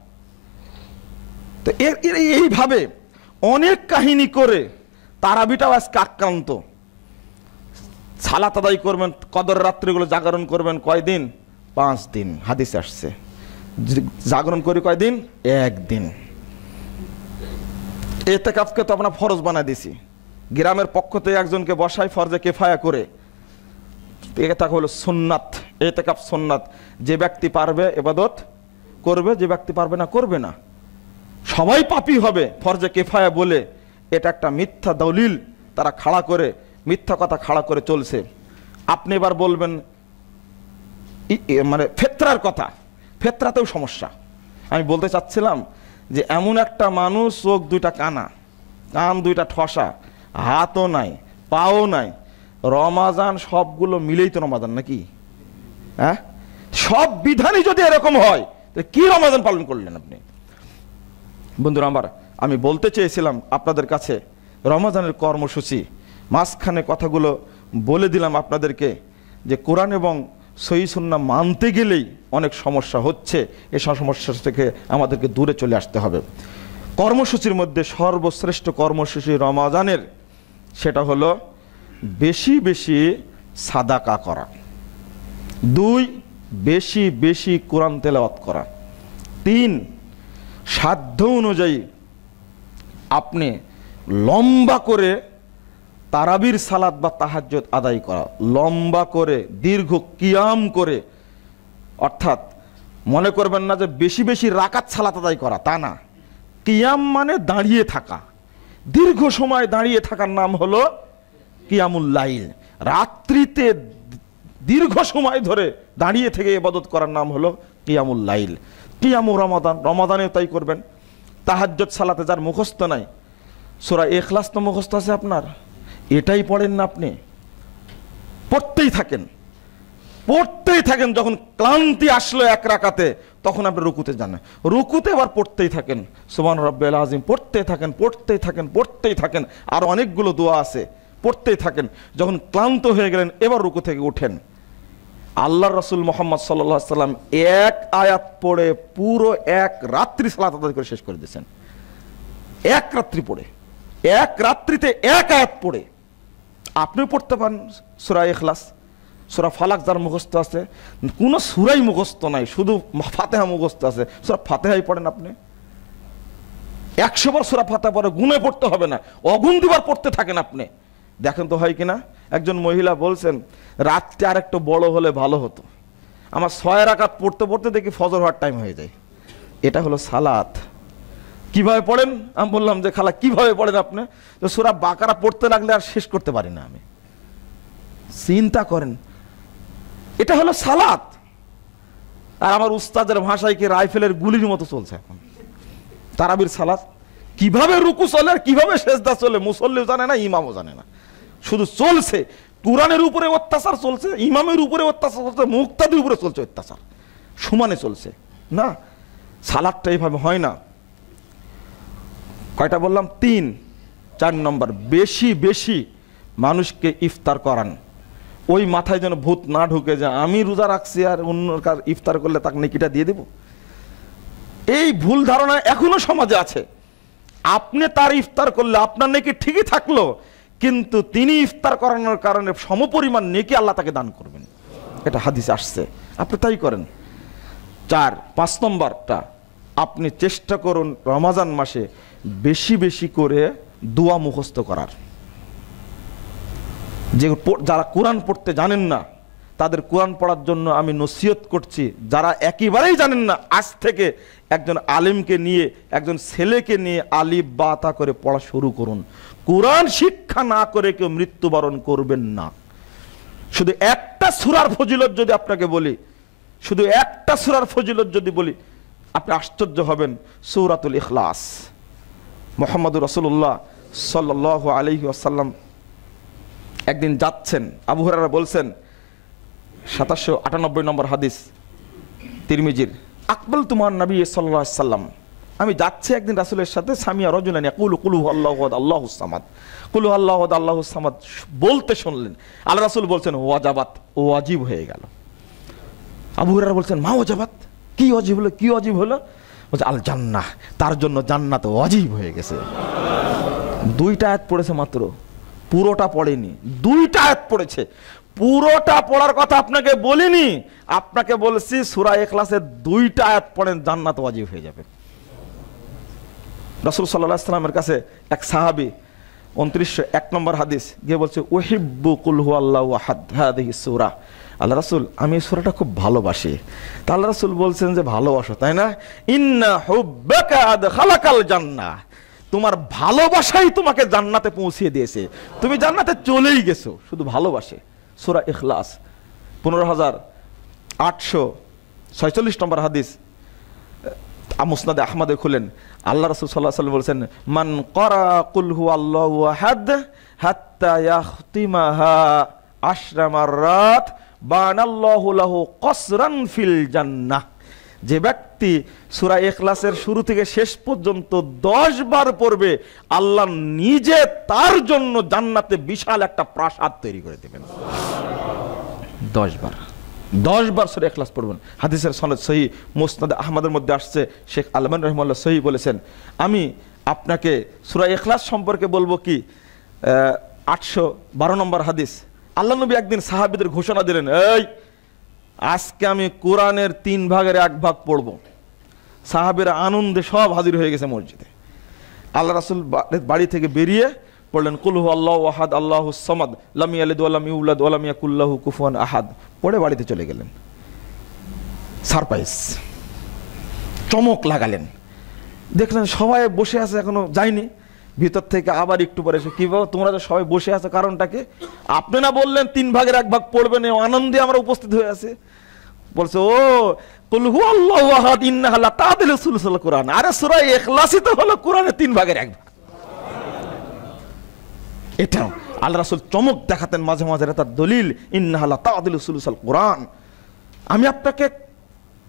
তো এইভাবে অনেক কাহিনী করে তারাবিটাও আজকে আক্রান্ত। সালাত আদায় করবেন, কদর রাত্রিগুলো জাগরণ করবেন কয়দিন? 5 দিন। হাদিসে আসছে জাগরণ করি কয়দিন? 1 দিন। ইতিকাফকে তো আমরা ফরজ বানায় দিছি। গ্রামের পক্ষ থেকে একজনকে বসায় ফরজে কিফায়া করে, এটা হলো সুন্নাত। ইতিকাফ সুন্নাত। যে ব্যক্তি পারবে ইবাদত করবে, যে ব্যক্তি পারবে না করবে না। সবাই পাপী হবে ফরজে কিফায়া বলে এটা একটা মিথ্যা দলিল তারা খাড়া করে, মিথ্যা কথা খাড়া করে চলছে। আপনি এবার বলবেন মানে ফেতরার কথা, ফেতরাতেও সমস্যা। আমি বলতে চাচ্ছিলাম যে এমন একটা মানুষ, চোখ 2টা কানা, কান 2টা ঠসা, হাতও নাই, পাও নাই, রমাজান সবগুলো মিলেই তো রমাজান নাকি? হ্যাঁ, সব বিধানই যদি এরকম হয় কি রমাজান পালন করলেন আপনি? বন্ধুরা আমার, আমি বলতে চেয়েছিলাম আপনাদের কাছে রমাজানের কর্মসূচি, মাঝখানে কথাগুলো বলে দিলাম আপনাদেরকে যে কোরআন এবং সহিহ সুন্নাহ মানতে গেলেই অনেক সমস্যা হচ্ছে। এসব সমস্যা থেকে আমাদেরকে দূরে চলে আসতে হবে। কর্মসূচির মধ্যে সর্বশ্রেষ্ঠ কর্মসূচি রমাজানের, সেটা হলো বেশি বেশি সাদাকা করা, 2 বেশি বেশি কোরআন তেলাওয়াত করা, 3 সাধ্য অনুযায়ী আপনি লম্বা করে তারাবির সালাত বা তাহাজ্জুদ আদায় করা, লম্বা করে দীর্ঘ কিয়াম করে। অর্থাৎ মনে করবেন না যে বেশি বেশি রাকাত সালাত আদায় করা, তা না। কিয়াম মানে দাঁড়িয়ে থাকা, দীর্ঘ সময় দাঁড়িয়ে থাকার নাম হলো কিয়ামুল লাইল। রাত্রিতে দীর্ঘ সময় ধরে দাঁড়িয়ে থেকে ইবাদত করার নাম হলো কিয়ামুল লাইল। কিয়ামু রমাদান, রমাদানে তাই করবেন। তাহাজ্জুদ সালাতে যার মুখস্থ নাই, সূরা ইখলাস তো মুখস্থ আছে আপনার, এটাই পড়েন না আপনি, পড়তেই থাকেন, পড়তেই থাকেন। যখন ক্লান্তি আসলো 1 রাকাতে, তখন আপনি রুকুতে যান, রুকুতে আবার পড়তেই থাকেন, সুবহান রাব্বিয়াল আযীম পড়তেই থাকেন, পড়তেই থাকেন, পড়তেই থাকেন। আর অনেকগুলো দোয়া আছে, পড়তেই থাকেন। যখন ক্লান্ত হয়ে গেলেন, এবার রুকু থেকে উঠেন। আল্লাহর রাসূল মুহাম্মদ সাল্লাল্লাহু আলাইহি সাল্লাম 1 আয়াত পড়ে পুরো 1 রাত্রি সালাত আদায় করে শেষ করে দিয়েছেন। 1 রাত্রি পড়ে, 1 রাত্রিতে 1 আয়াত পড়ে। আপনিও পড়তে পারেন সূরা ইখলাস, সূরা ফালাক যার মুখস্থ আছে, কোনো সূরাই মুখস্থ নাই, শুধু ফাতিহা মুখস্থ আছে, সূরা ফাতিহাই পড়েন আপনি। 100 বার সূরা ফাতিহা পড়ে, গুনে পড়তে হবে না, অগুন্তিবার পড়তে থাকেন আপনি। দেখেন তো হয় কিনা। একজন মহিলা বলছেন, রাতটা আর একটু বড় হলে ভালো হতো, আমার 6 রাকাত পড়তে পড়তে দেখি ফজর হওয়ার টাইম হয়ে যায়। এটা হলো সালাত। কিভাবে পড়েন? আমি বললাম যে খালা কিভাবে পড়েন আপনি? তো সূরা বাকারা পড়তে লাগলে আর শেষ করতে পারি না আমি। চিন্তা করেন, এটা হলো সালাত। আর আমার উস্তাদের ভাষায় কি রাইফেলের গুলির মতো চলছে এখন তারাবির সালাত। কিভাবে রুকু চলে আর কিভাবে সেজদা চলে মুসল্লিও জানে না, ইমামও জানে না, শুধু চলছে। কুরআনের উপরে অত্যাচার চলছে, ইমামের উপরে অত্যাচার চলছে, মুক্তাদির উপরে চলছে অত্যাচার, সমানে চলছে না। সালাতটা এইভাবে হয় না। কয়টা বললাম? 3। 4 নম্বর, বেশি বেশি মানুষকে ইফতার করান। ওই মাথায় যেন ভূত না ঢুকে যায় আমি রোজা রাখছি আর অন্য কার ইফতার করলে তাকে নেকিটা দিয়ে দেব। এই ভুল ধারণা এখনো সমাজে আছে। আপনি তার ইফতার করলে আপনার নেকি ঠিকই থাকলো, কিন্তু তিনি ইফতার করানোর কারণে সমপরিমাণ নেকি আল্লাহ তাকে দান করবেন, এটা হাদিসে আসছে। আপনি তাই করেন। 4, 5 নম্বরটা, আপনি চেষ্টা করুন রমাজান মাসে বেশি বেশি করে দোয়া মুখস্থ করার। যে যারা কোরআন পড়তে জানেন না তাদের কোরআন পড়ার জন্য আমি নসিহত করছি। যারা একেবারেই জানেন না, আজ থেকে একজন আলেমকে নিয়ে, একজন ছেলেকে নিয়ে আলিফ বা তা করে পড়া শুরু করুন। কোরআন শিক্ষা না করে কেউ মৃত্যুবরণ করবেন না। শুধু একটা সূরার ফজিলত যদি আপনাকে বলি, শুধু একটা সূরার ফজিলত যদি বলি, আপনি আশ্চর্য হবেন। সূরাতুল ইখলাস। মুহাম্মদুর রাসূলুল্লাহ সাল্লাল্লাহু আলাইহি ওয়াসাল্লাম একদিন যাচ্ছেন, আবু হুরায়রা বলছেন, 798 নম্বর হাদিস তিরমিজির, আকবাল তুমান নবী সাল্লাল্লাহু আলাইহি ওয়াসাল্লাম, আমি যাচ্ছি একদিন রাসূলের সাথে, সামিয়া রাজুলান ইয়াকুলু কুল হুয়াল্লাহু আহাদ আল্লাহুস সামাদ, কুল হুয়াল্লাহু আহাদ আল্লাহুস সামাদ বলতে শুনলেন। আল্লাহ রাসূল বলছেন ওয়াজাবাত, ওয়াজিব হয়ে গেল। আবু হুরায়রা বলছেন মা ওয়াজাবাত, কি ওয়াজিব হলো, কি ওয়াজিব হলো? বলছে আল জান্নাহ, তার জন্য জান্নাত ওয়াজিব হয়ে গেছে। দুইটা আয়াত পড়েছে মাত্র, পুরোটা পড়েনি, দুইটা আয়াত পড়েছে। পুরোটা পড়ার কথা আপনাকে বলিনি, আপনাকে বলছি সূরা ইখলাসের দুইটা আয়াত পড়েন, জান্নাত ওয়াজিব হয়ে যাবে। রাসূল সাল্লাল্লাহু আলাইহি ওয়াসাল্লামের কাছে এক সাহাবী 2901 নম্বর হাদিস গিয়ে বলছে উহিব্বু কুল হুয়াল্লাহু আহাদ হাদিহি সূরা, আল্লাহ রাসূল আমি এই সূরাটা খুব ভালোবাসি। তা আল্লাহ রাসূল বলছেন যে ভালোবাসো তাই না, ইন্না হুব্বাকা আদখালাকাল জান্নাহ, তোমার ভালোবাসাই তোমাকে জান্নাতে পৌঁছিয়ে দিয়েছে, তুমি জান্নাতে চলেই গেছো শুধু ভালোবাসে। সূরা ইখলাস 15846 নম্বর হাদিস, মুসনাদে আহমদে খুলেন, আল্লাহ রাসূল সাল্লাল্লাহু আলাইহি ওয়াসাল্লাম বলেছেন মান ক্বারা কুল হুয়াল্লাহু আহাদ হাত্তা ইয়াখতিমাহা 10 মাররাত বানাল্লাহু লাহু কসরান ফিল জান্নাহ, যে ব্যক্তি সূরা ইখলাসের শুরু থেকে শেষ পর্যন্ত 10 বার পড়বে, আল্লাহ নিজে তার জন্য জান্নাতে বিশাল একটা প্রাসাদ তৈরি করে দেবেন। 10 বার সূরা ইখলাস পড়বেন। হাদিসের সনদ সহিহ, মুসনাদ আহমদের মধ্যে আসছে। শেখ আলমান রাহিমাহুল্লাহ সহিহ বলেছেন, আমি আপনাকে সূরা ইখলাস সম্পর্কে বলবো কি, 812 নম্বর হাদিস, আল্লাহ নবী একদিন সাহাবীদের ঘোষণা দিলেন, এই আজকে আমি কোরআনের 3 ভাগের 1 ভাগ পড়ব। সাহাবীরা আনন্দে সব হাজির হয়ে গেছে মসজিদে। আল্লাহ রাসূল বাড়ি থেকে বেরিয়ে পড়লেন কুল হুয়াল্লাহু আহাদ আল্লাহুস সামাদ লাম ইয়ালিদ ওয়া লাম ইউলাদ ওয়া লাম ইয়াকুল লাহু কুফুয়ান আহাদ পড়ে বাড়িতে চলে গেলেন। সারপ্রাইজ, চমক লাগালেন, দেখলেন সবাই বসে আছে, এখনো যায়নি। ভিতর থেকে আবার একটু পরে এসে, কি বাবা তোমরা তো সবাই বসে আছো, কারণটাকে? আপনি না বললেন 3 ভাগের 1 ভাগ পড়বেন, আনন্দে আমরা উপস্থিত হয়ে আছি। বলছে ও কুল হুয়াল্লাহু আহাদ ইন্নাহা লাতাদিলু সুলুসুল কুরআন, আরে সূরা ইখলাসই তো হলো কোরআনের 3 ভাগের 1 ভাগ। এটাও আল্লাহ রাসূল চমক দেখাতেন মাঝে মাঝে, তার দলিল ইন্নাহা লাতাদিলু সুলুসুল কুরআন। আমি আপনাকে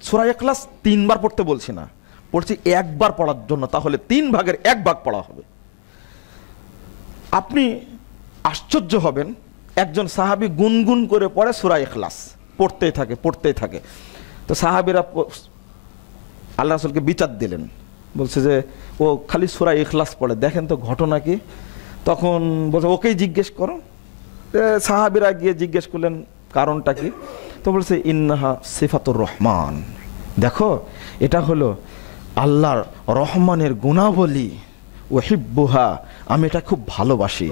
সূরা ইখলাস 3 বার পড়তে বলছি না, পড়ছি 1 বার পড়ার জন্য, তাহলে 3 ভাগের 1 ভাগ পড়া হবে। আপনি আশ্চর্য হবেন, একজন সাহাবী গুনগুন করে পড়ে সূরা ইখলাস, পড়তেই থাকে পড়তেই থাকে। তো সাহাবীরা আল্লাহ রাসূলকে বিচার দিলেন, বলছে যে ও খালি সূরা ইখলাস পড়ে, দেখেন তো ঘটনা কি। তখন বলছে ওকেই জিজ্ঞেস করো। সাহাবীরা গিয়ে জিজ্ঞেস করলেন কারণটা কি। তো বলছে ইন্নাহা সিফাতুর রহমান, দেখো এটা হলো আল্লাহর রহমানের গুণাবলী, ওহিব্বুহা, আমি এটা খুব ভালোবাসি।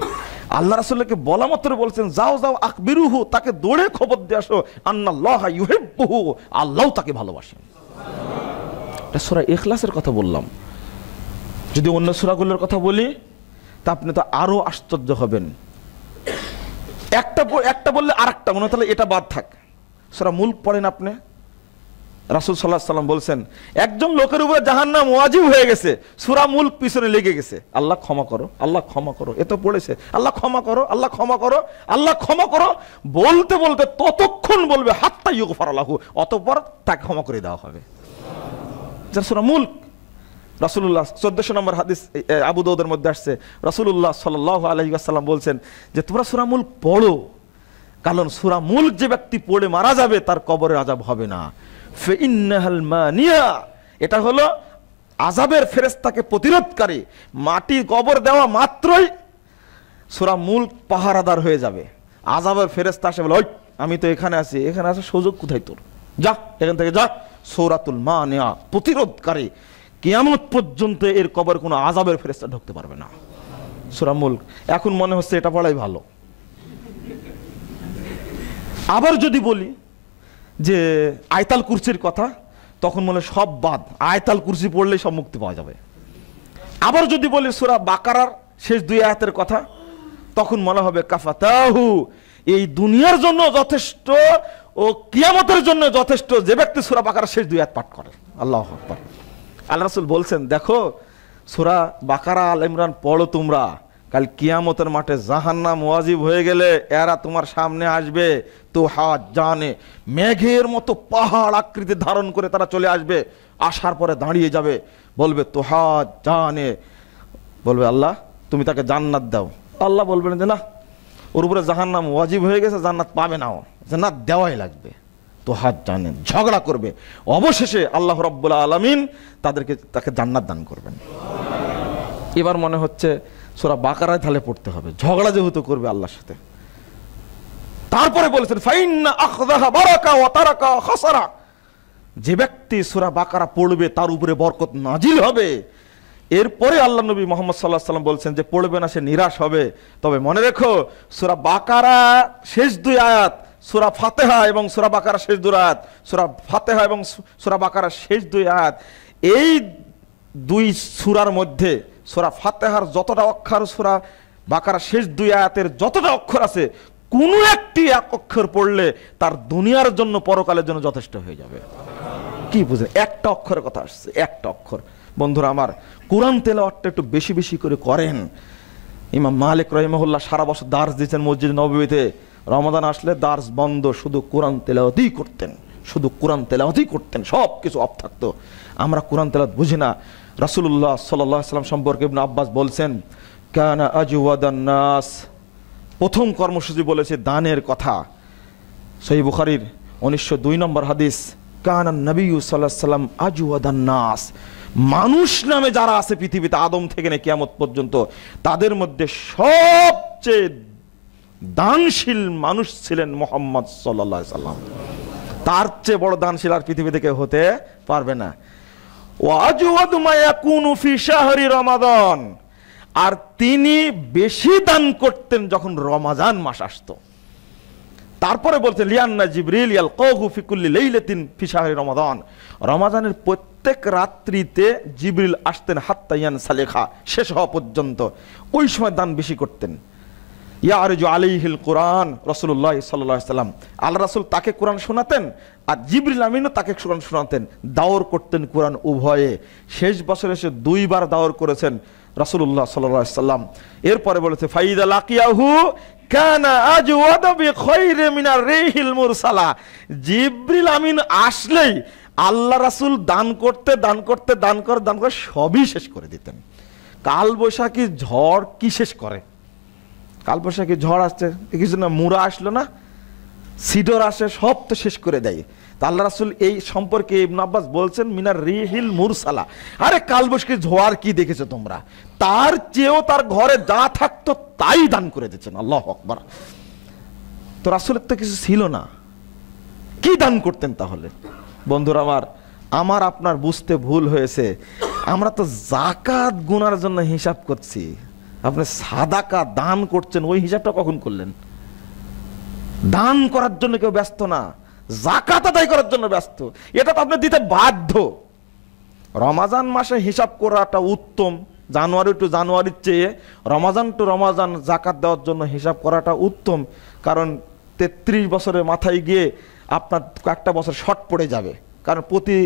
আল্লাহ রাসূলকে বলা মাত্র বলছেন যাও যাও আকবিরুহু, তাকে দৌড়ে খবর দিয়ে আসো, আন্নাল্লাহা ইউহিব্বুহু, আল্লাহ তাকে ভালোবাসেন। এটা সূরা ইখলাসের কথা বললাম। যদি অন্য সূরাগুলোর কথা বলি তা আপনি তো আরো আশ্চর্য হবেন। একটা বললে আরেকটা মনে হয়, তাহলে এটা বাদ থাক। সূরা মুলক পড়েন আপনি, রাসূল সাল্লাল্লাহু আলাইহি ওয়াসাল্লাম বলছেন একজন লোকের উপরে জাহান্নাম ওয়াজিব হয়ে গেছে, সূরা মুলক পিছনে লেগে গেছে, আল্লাহ ক্ষমা করো, আল্লাহ ক্ষমা করো, এ তো পড়েছে আল্লাহ ক্ষমা করো, আল্লাহ ক্ষমা করো, আল্লাহ ক্ষমা করো, বলতে বলতে ততক্ষণ বলবে হাত্তা ইউগফার লাহু, অতঃপর তাকে ক্ষমা করে দেওয়া হবে। যা সূরা মুলক, রাসূলুল্লাহ 1400 নম্বর হাদিস আবু দাউদের মধ্যে আসছে, রাসূলুল্লাহ সাল্লাল্লাহু আলাইহি ওয়াসাল্লাম বলছেন যে তোমরা সূরা মুলক পড়ো, কারণ সূরা মুলক যে ব্যক্তি পড়ে মারা যাবে তার কবরের আযাব হবে না। ফাইন্নাহাল মানিয়া, এটা হলো আযাবের ফেরেশতাকে প্রতিরোধকারী। মাটি কবর দেওয়া মাত্রই সূরা মুলক পাহারাদার হয়ে যাবে। আযাবের ফেরেশতা আসে বলে, ওই আমি তো এখানে আছি, এখানে আসার সুযোগ কোথায় তোর, যা এখান থেকে যা। সূরাতুল মানিয়া, প্রতিরোধকারী, কিয়ামত পর্যন্ত এর কবরে কোনো আযাবের ফেরেশতা ঢুকতে পারবে না। সূরা মুলক, এখন মনে হচ্ছে এটা পড়াই ভালো। আবার যদি বলি যে আয়াতুল কুরসির কথা, তখন মনে সব বাদ, আয়াতুল কুরসি পড়লেই সব মুক্তি পাওয়া যাবে। আবার যদি বলি সূরা বাকারার শেষ 2 আয়াতের কথা, তখন মনে হবে কাফাতাহু, এই দুনিয়ার জন্য যথেষ্ট ও কিয়ামতের জন্য যথেষ্ট যে ব্যক্তি সূরা বাকারার শেষ 2 আয়াত পাঠ করে। আল্লাহু আকবার। আল্লাহ রাসূল বলছেন দেখো সূরা বাকারা আল ইমরান পড়ো তোমরা, কাল কিয়ামতের মাঠে জাহান্নাম ওয়াজিব হয়ে গেলে এরা তোমার সামনে আসবে, তো হাত জানে মেঘের মতো পাহাড় আকৃতি ধারণ করে তারা চলে আসবে। আসার পরে দাঁড়িয়ে যাবে, বলবে তো হাত জানে, বলবে আল্লাহ তুমি তাকে জান্নাত দাও। আল্লাহ বলবেন যে না, ওর উপরে জাহান্নাম ওয়াজিব হয়ে গেছে, জান্নাত পাবে না, ও জান্নাত দেওয়াই লাগবে। তো হাত জানেন, ঝগড়া করবে। অবশেষে আল্লাহ রাব্বুল আলামিন তাকে জান্নাত দান করবেন। এবার মনে হচ্ছে সূরা বাকারায় তাহলে পড়তে হবে, ঝগড়া যেহেতু করবে আল্লাহর সাথে। তারপরে বলেছেন ফাইন্না আখযাহা বারাকা ওয়া তারাকা খাসারা, যে ব্যক্তি সূরা বাকারা পড়বে তার উপরে বরকত নাজিল হবে। এরপরে আল্লাহ নবী মুহাম্মদ সাল্লাল্লাহু আলাইহি ওয়াসাল্লাম বলছেন যে পড়বে না সে নিরাশ হবে। তবে মনে রেখো সূরা বাকারা শেষ দুই আয়াত, সূরা ফাতিহা এবং সূরা বাকারা শেষ দুই আয়াত, সূরা ফাতিহা এবং সূরা বাকারা শেষ দুই আয়াত, এই দুই সূরার মধ্যে সূরা ফাতিহার যতটা অক্ষর, সূরা বাকারা শেষ দুই আয়াতের যতটা অক্ষর আছে, কোনো একটি এক অক্ষর পড়লে তার দুনিয়ার জন্য পরকালের জন্য যথেষ্ট হয়ে যাবে। কি বুঝলেন? একটা অক্ষরের কথা আসছে, একটা অক্ষর। বন্ধুরা আমার, কোরআন তেলাওয়াতটা একটু বেশি বেশি করে করেন। ইমাম মালিক রাহিমাহুল্লাহ সারা বছর দার্স দিয়েছেন মসজিদ নববীতে। রমাদান আসলে দার্স বন্ধ, শুধু কোরআন তেলাওয়াতই করতেন, শুধু কোরআন তেলাওয়াতই করতেন, সব কিছু অফ থাকতো। আমরা কোরআন তেলাওয়াত বুঝি না। রাসূলুল্লাহ সাল্লাল্লাহু আলাইহি ওয়াসাল্লাম সম্পর্কে ইবনে আব্বাস বলছেন কানা আজওয়াদান নাস, প্রথম কর্মসূচি বলেছে দানের কথা। সহিহ বুখারীর 1902 নম্বর হাদিস, কানা নবী সাল্লাল্লাহু আলাইহি ওয়াসাল্লাম আজওয়াদান নাস, মানুষ নামে যারা আছে পৃথিবীতে আদম থেকে নিয়ে কিয়ামত পর্যন্ত, তাদের মধ্যে সবচেয়ে দানশীল মানুষ ছিলেন মুহাম্মদ সাল্লাল্লাহু আলাইহি ওয়াসাল্লাম। তার চেয়ে বড় দানশীল আর পৃথিবী থেকে হতে পারবে না। ওয়া আজওয়াদু মা ইয়াকুনু ফি শাহরি রমাদান, আর তিনি বেশি দান করতেন যখন রমাজান মাস আসতো। তারপরে বলছে লিয়ান্না জিবরিল ইয়ালকাহু ফি কুল্লি লাইলাতিন ফি শাহরি রমাদান, রমাজানের প্রত্যেক রাত্রিতে জিবরিল আসতেন হাত্তা ইয়ানসালিখা, শেষ হওয়া পর্যন্ত। ওই সময় দান বেশি করতেন। ইয়ারজু আলাইহিল কোরআন, রাসূলুল্লাহ সাল্লাল্লাহু আলাইহি ওয়াসাল্লাম, আল্লাহ রাসূল তাকে কোরআন শোনাতেন আর জিবরিল আমিনও তাকে কোরআন শোনাতেন। দাওর করতেন কোরআন উভয়ে। শেষ বছরে এসে দুইবার দাওর করেছেন রাসূলুল্লাহ সাল্লাল্লাহু আলাইহি ওয়াসাল্লাম। এরপরে বলেছে ফাইদা লাকিয়াহু কানা আজওয়াদা বিখাইরি মিনার রিহিল মুরসালা, জিবরিল আমিন আসলেই আল্লাহ রাসূল দান করতে সবই শেষ করে দিতেন। কাল বৈশাখী ঝড় কি শেষ করে? কাল বৈশাখী ঝড় আসছে, কিছু না মুরা আসলো না, সিডর আসে, সব তো শেষ করে দেয়। তা আল্লাহ রাসূল এই সম্পর্কে ইবনে আব্বাস বলছেন মিনার রিহিল মুরসালা, আরে কাল বৈশাখী ঝড় কি দেখেছো তোমরা? তার চেয়েও তার ঘরে যা থাকতো তাই দান করে দিচ্ছেন। আল্লাহু আকবার। তো রাসূলের তো কিছু ছিল না, কি দান করতেন তাহলে? বন্ধুরা আমার আপনার বুঝতে ভুল হয়েছে। আমরা তো যাকাত গুনার জন্য হিসাব করছি, আপনি সাদাকা দান করছেন, ওই হিসাবটা কখন করলেন? দান করার জন্য কেউ ব্যস্ত না, যাকাত আদায় করার জন্য ব্যস্ত। এটা তো আপনি দিতে বাধ্য। রমাজান মাসে হিসাব করাটা উত্তম, জানুয়ারি টু জানুয়ারির চেয়ে রমাজান টু রমাজান যাকাত দেওয়ার জন্য হিসাব করাটা উত্তম। কারণ 33 বছরের মাথায় গিয়ে আপনার একটা বছর শর্ট পড়ে যাবে, কারণ প্রতি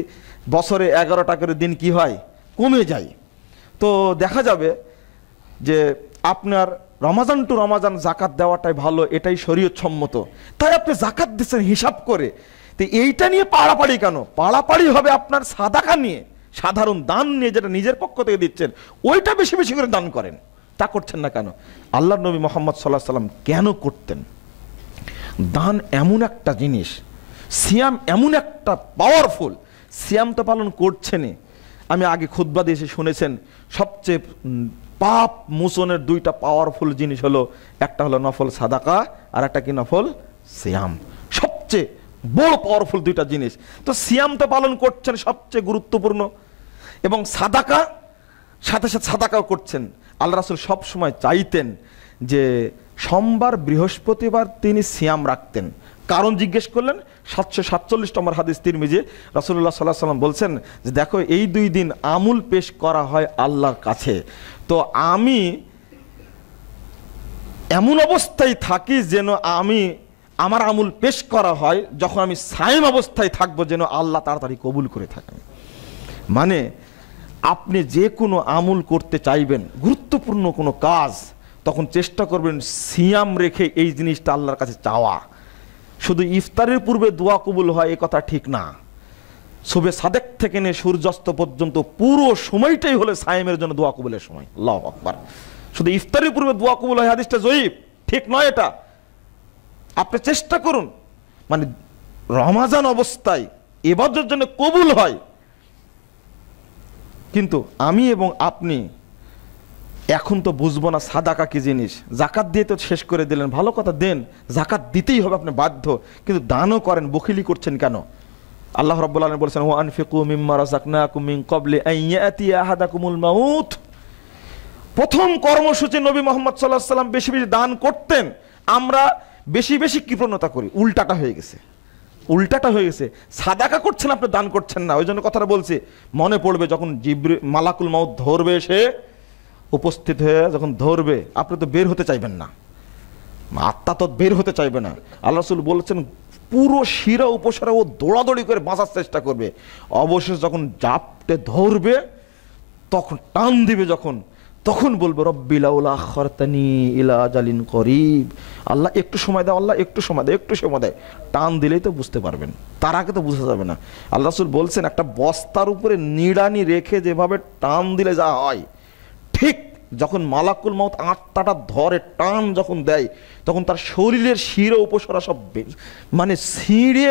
বছরে 11টা করে দিন কি হয়, কমে যায়। তো দেখা যাবে যে আপনার রমাজান টু রমাজান যাকাত দেওয়াটাই ভালো, এটাই শরীয়ত সম্মত। তাই আপনি যাকাত দিচ্ছেন হিসাব করে। তো এইটা নিয়ে পাড়াপাড়ি কেন? পাড়াপাড়ি হবে আপনার সাদাকা নিয়ে, সাধারণ দান নিয়ে, যেটা নিজের পক্ষ থেকে দিচ্ছেন ওইটা বেশি বেশি করে দান করেন। তা করছেন না কেন? আল্লাহর নবী মুহাম্মদ সাল্লাল্লাহু আলাইহি ওয়াসাল্লাম কেন করতেন? দান এমন একটা জিনিস, সিয়াম এমন একটা পাওয়ারফুল, সিয়াম তো পালন করছেনই। আমি আগে খুতবা দিয়ে শুনেছেন সবচেয়ে পাপ মোচনের দুইটা পাওয়ারফুল জিনিস হলো, একটা হলো নফল সাদাকা আর একটা কি নফল সিয়াম। সবচেয়ে বড় পাওয়ারফুল দুইটা জিনিস। তো সিয়াম তো পালন করছেন সবচেয়ে গুরুত্বপূর্ণ, এবং সাদাকা সাথে সাথে সাদাকাও করছেন। আল্লাহ রাসূল সব সময় চাইতেন যে সোমবার বৃহস্পতিবার তিনি সিয়াম রাখতেন। কারণ জিজ্ঞেস করলেন, 747 নম্বর হাদিস তিরমিজি, রাসূলুল্লাহ সাল্লাল্লাহু আলাইহি ওয়াসাল্লাম বলছেন যে দেখো এই দুই দিন আমুল পেশ করা হয় আল্লাহর কাছে, তো আমি এমন অবস্থায় থাকি যেন আমার আমুল পেশ করা হয় যখন আমি সাইম অবস্থায় থাকবো, যেন আল্লাহ তাড়াতাড়ি কবুল করে থাকেন। মানে আপনি যে কোনো আমুল করতে চাইবেন, গুরুত্বপূর্ণ কোনো কাজ, তখন চেষ্টা করবেন সিয়াম রেখে এই জিনিসটা আল্লাহর কাছে চাওয়া। শুধু ইফতারের পূর্বে দোয়া কবুল হয় এ কথা ঠিক না। সুবে সাদেক থেকে নিয়ে সূর্যাস্ত পর্যন্ত পুরো সময়টাই হলো সায়েমের জন্য দোয়া কবুলের সময়। আল্লাহু আকবার। শুধু ইফতারের পূর্বে দোয়া কবুল হয় হাদিসটা জয়ীফ, ঠিক নয় এটা। আপনি চেষ্টা করুন মানে রমাজান অবস্থায় ইবাদতের জন্য কবুল হয়। কিন্তু আমি এবং আপনি এখন তো বুঝবো না সাদাকা কি জিনিস। জাকাত দিয়ে তো শেষ করে দিলেন, ভালো কথা, দেন, জাকাত দিতেই হবে, আপনি বাধ্য, কিন্তু দানও করেন, বখিলি করছেন কেন? আল্লাহ রাব্বুল আলামিন বলেছেন ওয়া আনফিকু মিম্মা রাযাকনাকুম মিন ক্বাবলি আন ইয়াতিয়া আহাদাকুমুল মাউত। প্রথম কর্মসূচি নবী মুহাম্মদ সাল্লাল্লাহু আলাইহি ওয়াসাল্লাম বেশি বেশি দান করতেন। আমরা বেশি বেশি কৃপণতা করি, উল্টাটা হয়ে গেছে, উল্টাটা হয়ে গেছে। সাদাকা করছেন আপনি, দান করছেন না। ওই জন্য কথাটা বলছি, মনে পড়বে যখন মালাকুল মাউত ধরবে, সে উপস্থিত হয়ে যখন ধরবে, আপনি তো বের হতে চাইবেন না, আত্মা তো বের হতে চাইবে না। আল্লাহ রাসূল বলেছেন পুরো শিরা উপসারা ও দৌড়াদৌড়ি করে বাঁচার চেষ্টা করবে। অবশেষে যখন জাপটে ধরবে, তখন টান দিবে, তখন বলবে রব্বি লাউলা আখারতানি ইলা আজালিন করিব। আল্লাহ একটু সময় দাও, আল্লাহ একটু সময় দাও, একটু সময় দেয়। টান দিলেই তো বুঝতে পারবেন, তার আগে তো বোঝা যাবে না। আল্লাহ রাসূল বলছেন একটা বস্তার উপরে নিড়ানি রেখে যেভাবে টান দিলে যা হয়, ঠিক যখন মালাকুল মাউত আত্মাটা ধরে টান যখন দেয়, তখন তার শরীরের শিরা উপসরা সব মানে ছিঁড়ে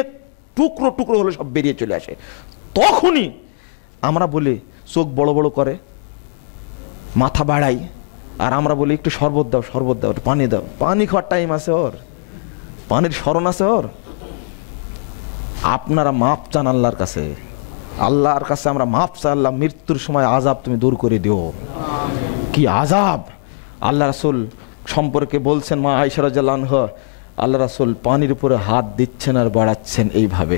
টুকরো টুকরো হলে সব বেরিয়ে চলে আসে। তখনই আমরা বলি চোখ বড় বড় করে, মাথা বাড়াই, আর আমরা বলি একটু শরবত দাও, শরবত দাও, পানি দাও। পানি খাওয়ার টাইম আছে ওর, পানির স্মরণ আছে ওর? আপনারা মাপ চান আল্লাহর কাছে, আল্লাহর কাছে আমরা মাপ চাই, আল্লাহ মৃত্যুর সময় আযাব তুমি দূর করে দিও। কি আযাব! আল্লাহ রাসূল সম্পর্কে বলছেন মা আয়েশা রাদিয়াল্লাহু আনহা, আল্লাহ রাসূল পানির উপরে হাত দিচ্ছেন আর বাড়াচ্ছেন এইভাবে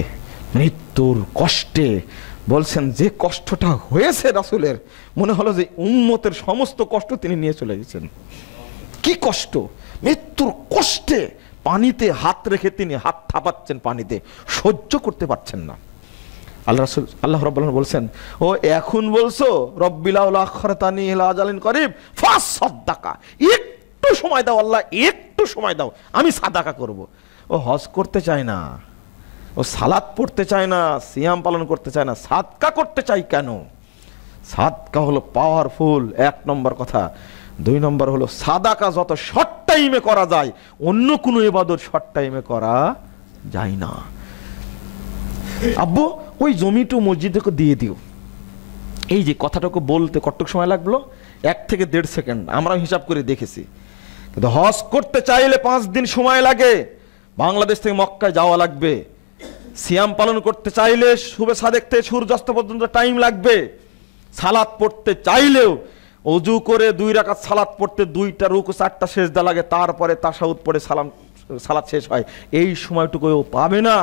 মৃত্যুর কষ্টে। বলছেন যে কষ্টটা হয়েছে রাসূলের, মনে হলো যে উম্মতের সমস্ত কষ্ট তিনি নিয়ে চলে গেছেন। কি কষ্ট! মৃত্যুর কষ্টে পানিতে হাত রেখে তিনি হাত থাপাচ্ছেন, পানিতে সহ্য করতে পারছেন না। আল্লাহ রাসূল আল্লাহ রাব্বুল আলামিন বলছেন ও এখন বলছো রব্বি লাউলা আখারতানি ইলা আজালিন করিব ফাসাদদাকা, একটু সময় দাও আল্লাহ, একটু সময় দাও, আমি সাদাকা করব। ও হজ করতে চায় না, ও সালাত পড়তে চায় না, সিয়াম পালন করতে চায় না, সাদকা করতে চাই কেন? সাদকা হলো পাওয়ারফুল, 1 নম্বর কথা। 2 নম্বর হলো সাদাকা যত শর্ট টাইমে করা যায়, অন্য কোনো ইবাদত শর্ট টাইমে করা যায় না। আব্বু ওই জমিটু মসজিদকে দিয়ে দিও, এই যে কথাটাকে বলতে কতটুকু সময় লাগলো? 1 থেকে 1.5 সেকেন্ড, আমরা হিসাব করে দেখেছি। কিন্তু হজ করতে চাইলে 5 দিন সময় লাগে, বাংলাদেশ থেকে মক্কায় যাওয়া লাগবে। সিয়াম পালন করতে চাইলে শুভে সাদেক থেকে সূর্যাস্ত পর্যন্ত টাইম লাগবে। সালাত পড়তে চাইলেও অজু করে 2 রাকাত সালাত পড়তে 2টা রুকু 4টা সিজদা লাগে, তারপরে তাশাহুদ পড়ে সালাত শেষ হয়। এই সময়টুকু ও পাবে না।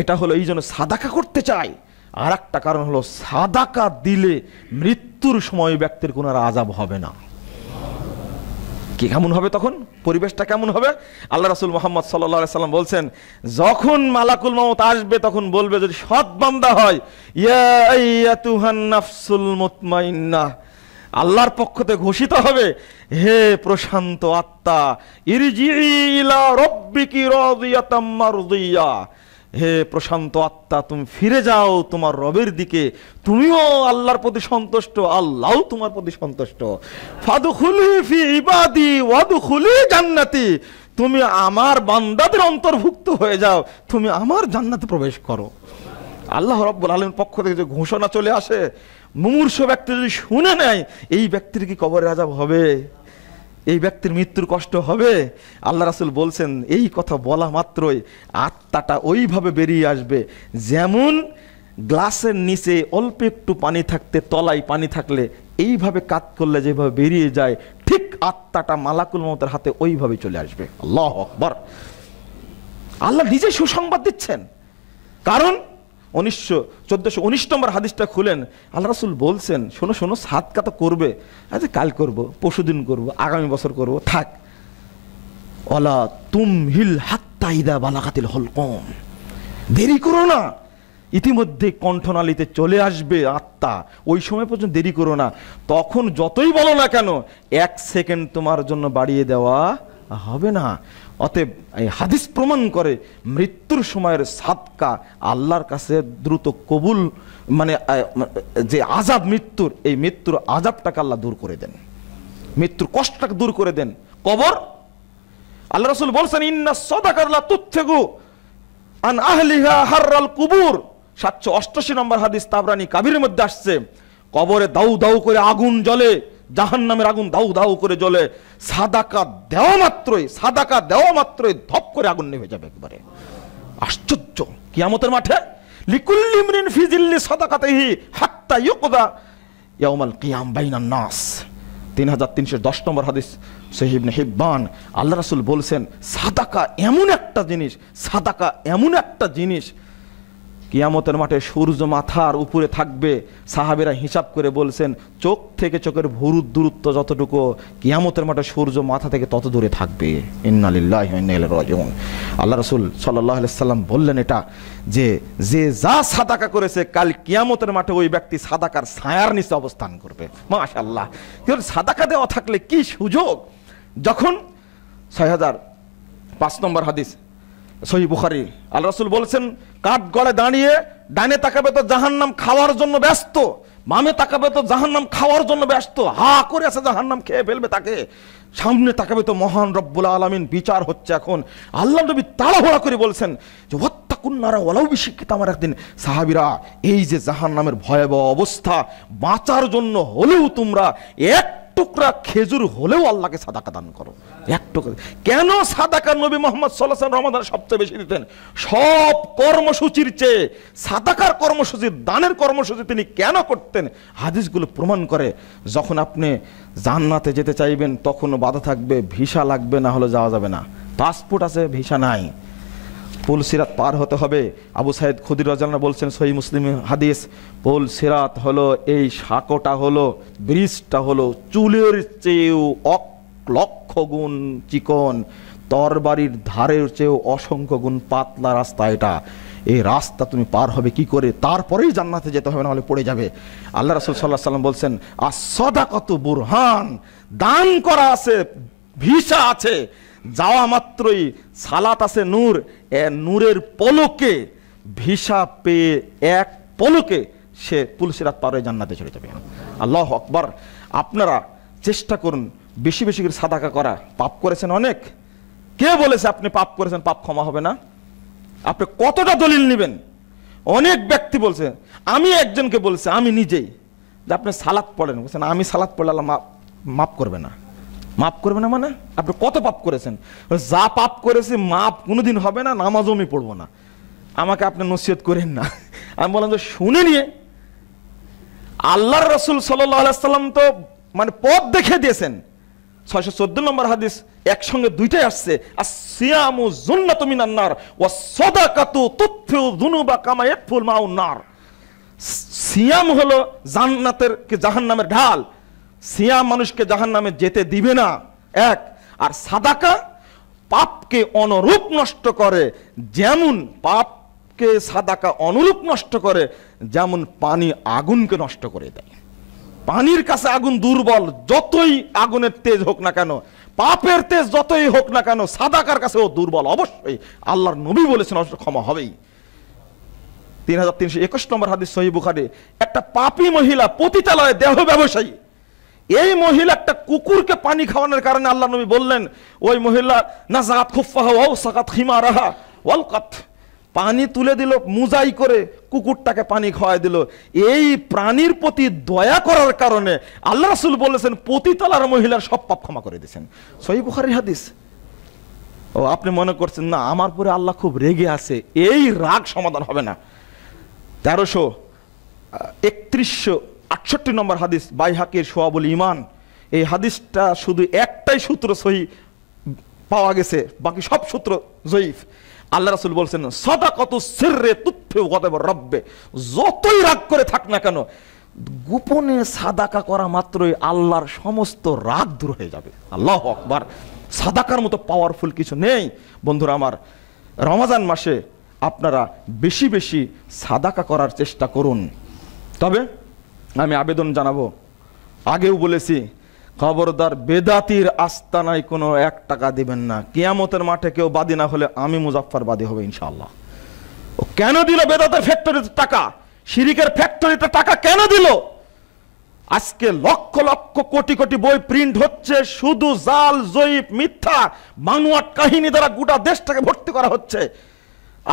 এটা হলো এই জন্য সাদাকা করতে চাই। আর একটা কারণ হলো সাদাকা দিলে মৃত্যুর সময় ব্যক্তির কোনো আযাব হবে না। কি কেমন হবে তখন? পরিবেশটা কেমন হবে? আল্লাহ রাসূল মুহাম্মদ সাল্লাল্লাহু আলাইহি সাল্লাম বলছেন যখন মালাকুল মাউত আসবে তখন বলবে, যদি সৎ বান্দা হয়, ইয়া আইয়াতুহান নাফসুল মুতমাইন্নাহ, আল্লাহর পক্ষ থেকে ঘোষিত হবে, হে প্রশান্ত আত্মা, ইরজিই ইলা রাব্বিকি রাদিয়াতাম মারদিয়া, হে প্রশান্ত আত্মা তুমি ফিরে যাও তোমার রবের দিকে, তুমিও আল্লাহর প্রতি সন্তুষ্ট, আল্লাহও তোমার প্রতি সন্তুষ্ট। ফাদখুলি ফি ইবাদি ওয়াদখুলি জান্নাতি, তুমি আমার বান্দাদের অন্তর্ভুক্ত হয়ে যাও, তুমি আমার জান্নাতে প্রবেশ করো। আল্লাহ রাব্বুল আলামিনের পক্ষ থেকে যে ঘোষণা চলে আসে, মুমূর্ষ ব্যক্তি যদি শুনে নেয়, এই ব্যক্তির কি কবরের আযাব হবে? এই ব্যক্তির মৃত্যুর কষ্ট হবে? আল্লাহ রাসূল বলছেন এই কথা বলা মাত্রই আত্মাটা ওইভাবে বেরিয়ে আসবে, যেমন গ্লাসের নিচে অল্প একটু পানি থাকতে তলায় পানি থাকলে এইভাবে কাত করলে যেভাবে বেরিয়ে যায়, ঠিক আত্মাটা মালাকুল মউতের হাতে ওইভাবে চলে আসবে। আল্লাহু আকবার! আল্লাহ নিজে সুসংবাদ দিচ্ছেন। কারণ 1419 নম্বর হাদিসটা খুলেন, আল্লাহ রাসূল বলছেন শোনো শোনো, সাদকা তো করবে, আচ্ছা কাল করবো, পরশুদিন করবো, আগামী বছর করবো, থাক। ওয়ালা তুমহিল হাত্তা ইযা বালাগাতিল হুলকুম, দেরি করো না, ইতিমধ্যে কণ্ঠনালীতে চলে আসবে আত্মা, ওই সময় পর্যন্ত দেরি করো না। তখন যতই বলো না কেন 1 সেকেন্ড তোমার জন্য বাড়িয়ে দেওয়া হবে না। অতএব এই হাদিস প্রমাণ করে মৃত্যুর সময়ের সাদকা আল্লাহর কাছে দ্রুত কবুল, মানে যে আযাব মৃত্যুর, এই মৃত্যুর আযাবটাকে আল্লাহ দূর করে দেন, মৃত্যুর কষ্টটাকে দূর করে দেন। কবর, আল্লাহ রাসূল বলছেন ইন্না সাদাকাত লা তুতফিগু আন আহলিহা হাররাল কুবুর, 788 নম্বর হাদিস তাবরানী কাবীরের মধ্যে আসছে, কবরে দাউ দাউ করে আগুন জ্বলে, জাহান্নামের আগুন দাউ দাউ করে জ্বলে, সাদাকা দেওয়া মাত্রই ধপ করে আগুন নেমে যাবে একবারে। আশ্চর্য! কিয়ামতের মাঠে লিকুল্লি ইমরিন ফি জিল্লি সাদাকাতিহি হাত্তা ইউকদা ইয়াউমাল কিয়াম বাইনান নাস, 3310 নম্বর হাদিস সহিহ ইবনে হিব্বান। আল্লাহ রাসূল বলছেন সাদাকা এমন একটা জিনিস কিয়ামতের মাঠে সূর্য মাথার উপরে থাকবে। সাহাবীরা হিসাব করে বলছেন চোখ থেকে চোখের ভুরুর দূরত্ব যতটুকু, কিয়ামতের মাঠে সূর্য মাথা থেকে তত দূরে থাকবে। ইন্না লিল্লাহি ওয়া ইন্না ইলাইহি রাজিউন। আল্লাহ রাসূল সাল্লাল্লাহু আলাইহি সাল্লাম বললেন এটা, যে যা সাদাকা করেছে কাল কিয়ামতের মাঠে ওই ব্যক্তি সাদাকার ছায়ার নিচে অবস্থান করবে। মাশাআল্লাহ! সাদাকা দেওয়া থাকলে কি সুযোগ! যখন 6005 নম্বর হাদিস সহিহ বুখারী, আল্লাহ রাসূল বলছেন কাঠ গড়ে দাঁড়িয়ে ডানে তাকাবে তো জাহান্নাম খাওয়ার জন্য ব্যস্ত, বামে তাকাবে তো জাহান্নাম খাওয়ার জন্য ব্যস্ত, হা করে আছে জাহান্নাম খেয়ে ফেলবে তাকে। সামনে তাকাবে তো মহান রব্বুল আলামিন বিচার হচ্ছে। এখন আল্লাহ নবী তাড়াহুড়া করে বলছেন যে ওয়াত্তাকুন নারা ওয়ালাউ বিশিক্কি তামার। একদিন সাহাবীরা এই যে জাহান্নামের ভয়াবহ অবস্থা, বাঁচার জন্য হলেও তোমরা এক টুকরা খেজুর হলেও আল্লাহকে সাদাকা দান করো। এক টুকরা কেন? সাদাকা নবী মুহাম্মদ সাল্লাল্লাহু আলাইহি ওয়াসাল্লাম রমাদান সবচেয়ে বেশি দিতেন। সব কর্মসূচির চেয়ে সাদাকার কর্মসূচি, দানের কর্মসূচি তিনি কেন করতেন? হাদিসগুলো প্রমাণ করে যখন আপনি জান্নাতে যেতে চাইবেন তখনও বাধা থাকবে, ভিসা লাগবে, না হলে যাওয়া যাবে না। পাসপোর্ট আছে, ভিসা নাই, পুল সিরাত পার হতে হবে। আবু সাইদ খুদরি রাদিয়াল্লাহু আনহু বলছেন সহিহ মুসলিম হাদিস, পুল সিরাত হলো এই সাঁকোটা হলো, ব্রিজটা হলো চুলের চেয়েও লক্ষ গুণ চিকন, তরবারির ধারের চেয়েও অসংখ্য গুণ পাতলা রাস্তা এটা। এই রাস্তা তুমি পার হবে কি করে? তারপরেই জান্নাতে যেতে হবে, না হলে পড়ে যাবে। আল্লাহ রাসূল সাল্লাল্লাহু আলাইহি ওয়াসাল্লাম বলছেন as-সাদাকাতু বুরহান, দান করা আছে, ভিসা আছে, যাওয়া মাত্রই সালাত আছে নূর, নূরের পলকে ভিসা পেয়ে এক পলকে সে পুল সিরাত পার হয়ে জান্নাতে চলে যাবে। আল্লাহু আকবার! আপনারা চেষ্টা করুন বেশি বেশি করে সাদাকা করা। পাপ করেছেন অনেক, কে বলেছে আপনি পাপ করেছেন পাপ ক্ষমা হবে না? আপনি কতটা দলিল নেবেন? অনেক ব্যক্তি বলছে, আমি একজনকে বলছে, আমি নিজেই, যে আপনি সালাত পড়েন, বলছেন আমি সালাত পড়লে আল্লাহ মাফ করবে না। মাফ করবে না মানে আপনি কত পাপ করেছেন? যা পাপ করেছে মাফ কোনোদিন হবে না, নামাজও আমি পড়বো না, আমাকে আপনি নসিহত করেন না। আমি বললাম যে শুনে নিয়ে আল্লাহর রাসূল সাল্লাল্লাহু আলাইহি ওয়াসাল্লাম তো মানে পথ দেখে দিয়েছেন। 614 নম্বর হাদিস একসঙ্গে দুইটাই আসছে, as-সিয়ামু জুন্নাতু মিনান নার ওয়াস সাদাকাতু তুতফিউ যুনুবা কামা ইয়াতফুল মাউন নার। সিয়াম হলো জান্নাতের কি জাহান্নামের ঢাল, সিয়াম মানুষকে জাহান্নামে যেতে দিবে না এক, আর সাদাকা পাপকে অনুরূপ নষ্ট করে। যেমন পাপকে সাদাকা অনুরূপ নষ্ট করে, যেমন পানি আগুনকে নষ্ট করে দেয়। পানির কাছে আগুন দুর্বল, যতই আগুনের তেজ হোক না কেন, পাপের তেজ যতই হোক না কেন, সাদাকার কাছে ও দুর্বল অবশ্যই। আল্লাহর নবী বলেছেন অবশ্যই ক্ষমা হবেই। 3321 নম্বর হাদিস সহিহ বুখারী, একটা পাপী মহিলা পতিতালয়ে দেহ ব্যবসায়ী, এই মহিলা একটা কুকুরকে পানি খাওয়ানোর কারণে আল্লাহ নবী বললেন ওই মহিলা নাযাত খুফাহা ওয়া সাকাত খিমারাহা ওয়ালকাত, পানি তুলে দিল মুজাই করে, কুকুরটাকে পানি খাওয়াই দিল। এই প্রাণীর প্রতি দয়া করার কারণে আল্লাহ রাসূল বলেছেন পতিতালার মহিলার সব পাপ ক্ষমা করে দিয়েছেন। সহিহ বুখারীর হাদিস। ও আপনি মনে করছেন না আমার পরে আল্লাহ খুব রেগে আছে, এই রাগ সমাধান হবে না। 1368 নম্বর হাদিস বাইহাকির শুআবুল ঈমান, এই হাদিসটা শুধু একটাই সূত্র সহি পাওয়া গেছে, বাকি সব সূত্র জয়ীফ। আল্লাহ রাসূল বলছেন সাদাকাতু সিররে তুতফিউ গাদাবার রাব্বে, যতই রাগ করে থাক না কেন গোপনে সাদাকা করা মাত্রই আল্লাহর সমস্ত রাগ দূর হয়ে যাবে। আল্লাহু আকবার! সাদাকার মতো পাওয়ারফুল কিছু নেই বন্ধুরা আমার। রমজান মাসে আপনারা বেশি বেশি সাদাকা করার চেষ্টা করুন। তবে আমি আবেদন জানাবো, আগেও বলেছি, খবরদার বেদাতির আস্তানায় কোনো 1 টাকা দিবেন না। কিয়ামতের মাঠে কেউ বাদী না হলে আমি মুজাফফর বাদী হবে ইনশাআল্লাহ। ও কেন দিল বেদাতের ফ্যাক্টরিতে টাকা, শিরিকের ফ্যাক্টরিতে টাকা কেন দিল? আজকে লক্ষ লক্ষ কোটি কোটি বই প্রিন্ট হচ্ছে, শুধু জাল জয়ীফ মিথ্যা বানোয়াট কাহিনী দ্বারা গোটা দেশটাকে ভর্তি করা হচ্ছে।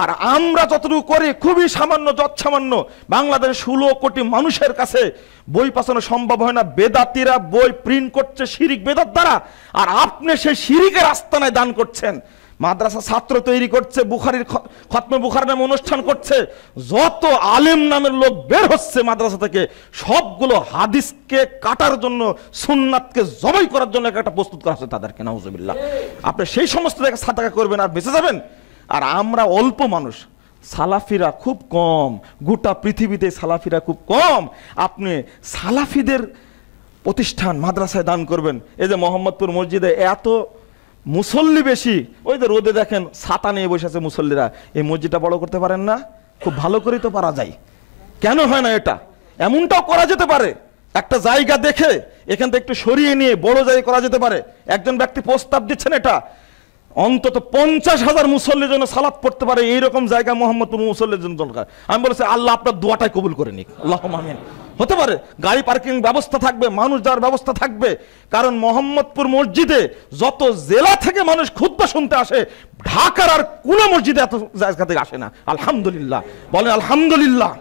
আর আমরা যতটুকু করি খুবই সামান্য, যৎসামান্য। বাংলাদেশ 16 কোটি মানুষের কাছে বই পাঠানো সম্ভব হয় না। বেদাতিরা বই প্রিন্ট করছে শিরিক বেদাত দ্বারা, আর আপনি সেই শিরিকের আস্তানায় দান করছেন। মাদ্রাসা ছাত্র তৈরি করছে, বুখারীর খতমে বুখারী নামে অনুষ্ঠান করছে। যত আলেম নামের লোক বের হচ্ছে মাদ্রাসা থেকে, সবগুলো হাদিসকে কাটার জন্য, সুন্নাতকে জবাই করার জন্য একটা প্রস্তুত করা হচ্ছে তাদেরকে। নাউজুবিল্লাহ। আপনি সেই সমস্ত জায়গায় সাদাকা করবেন আর বেঁচে যাবেন। আর আমরা অল্প মানুষ, সালাফিরা খুব কম, গোটা পৃথিবীতে সালাফিরা খুব কম। আপনি সালাফিদের প্রতিষ্ঠান মাদ্রাসায় দান করবেন। এই যে মোহাম্মদপুর মসজিদে এত মুসল্লি বেশি, ওই যে রোদে দেখেন ছাতা নিয়ে বসে আছে মুসল্লিরা। এই মসজিদটা বড় করতে পারেন না? খুব ভালো করেই তো পারা যায়, কেন হয় না? এটা এমনটাও করা যেতে পারে, একটা জায়গা দেখে এখান থেকে একটু সরিয়ে নিয়ে বড় জায়গা করা যেতে পারে। একজন ব্যক্তি প্রস্তাব দিচ্ছেন, এটা অন্তত 50,000 মুসল্লির জন্য সালাত পড়তে পারে এইরকম জায়গা মোহাম্মদপুর মুসল্লির জন্য দরকার। আমি বলেছি আল্লাহ আপনার দোয়াটাই কবুল করে নিক, আল্লাহুম্মা আমিন। হতে পারে গাড়ি পার্কিং ব্যবস্থা থাকবে, মানুষ যাওয়ার ব্যবস্থা থাকবে। কারণ মোহাম্মদপুর মসজিদে যত জেলা থেকে মানুষ খুতবা শুনতে আসে, ঢাকার আর কোন মসজিদে এত জায়গা থেকে আসে না। আলহামদুলিল্লাহ, বলেন আলহামদুলিল্লাহ।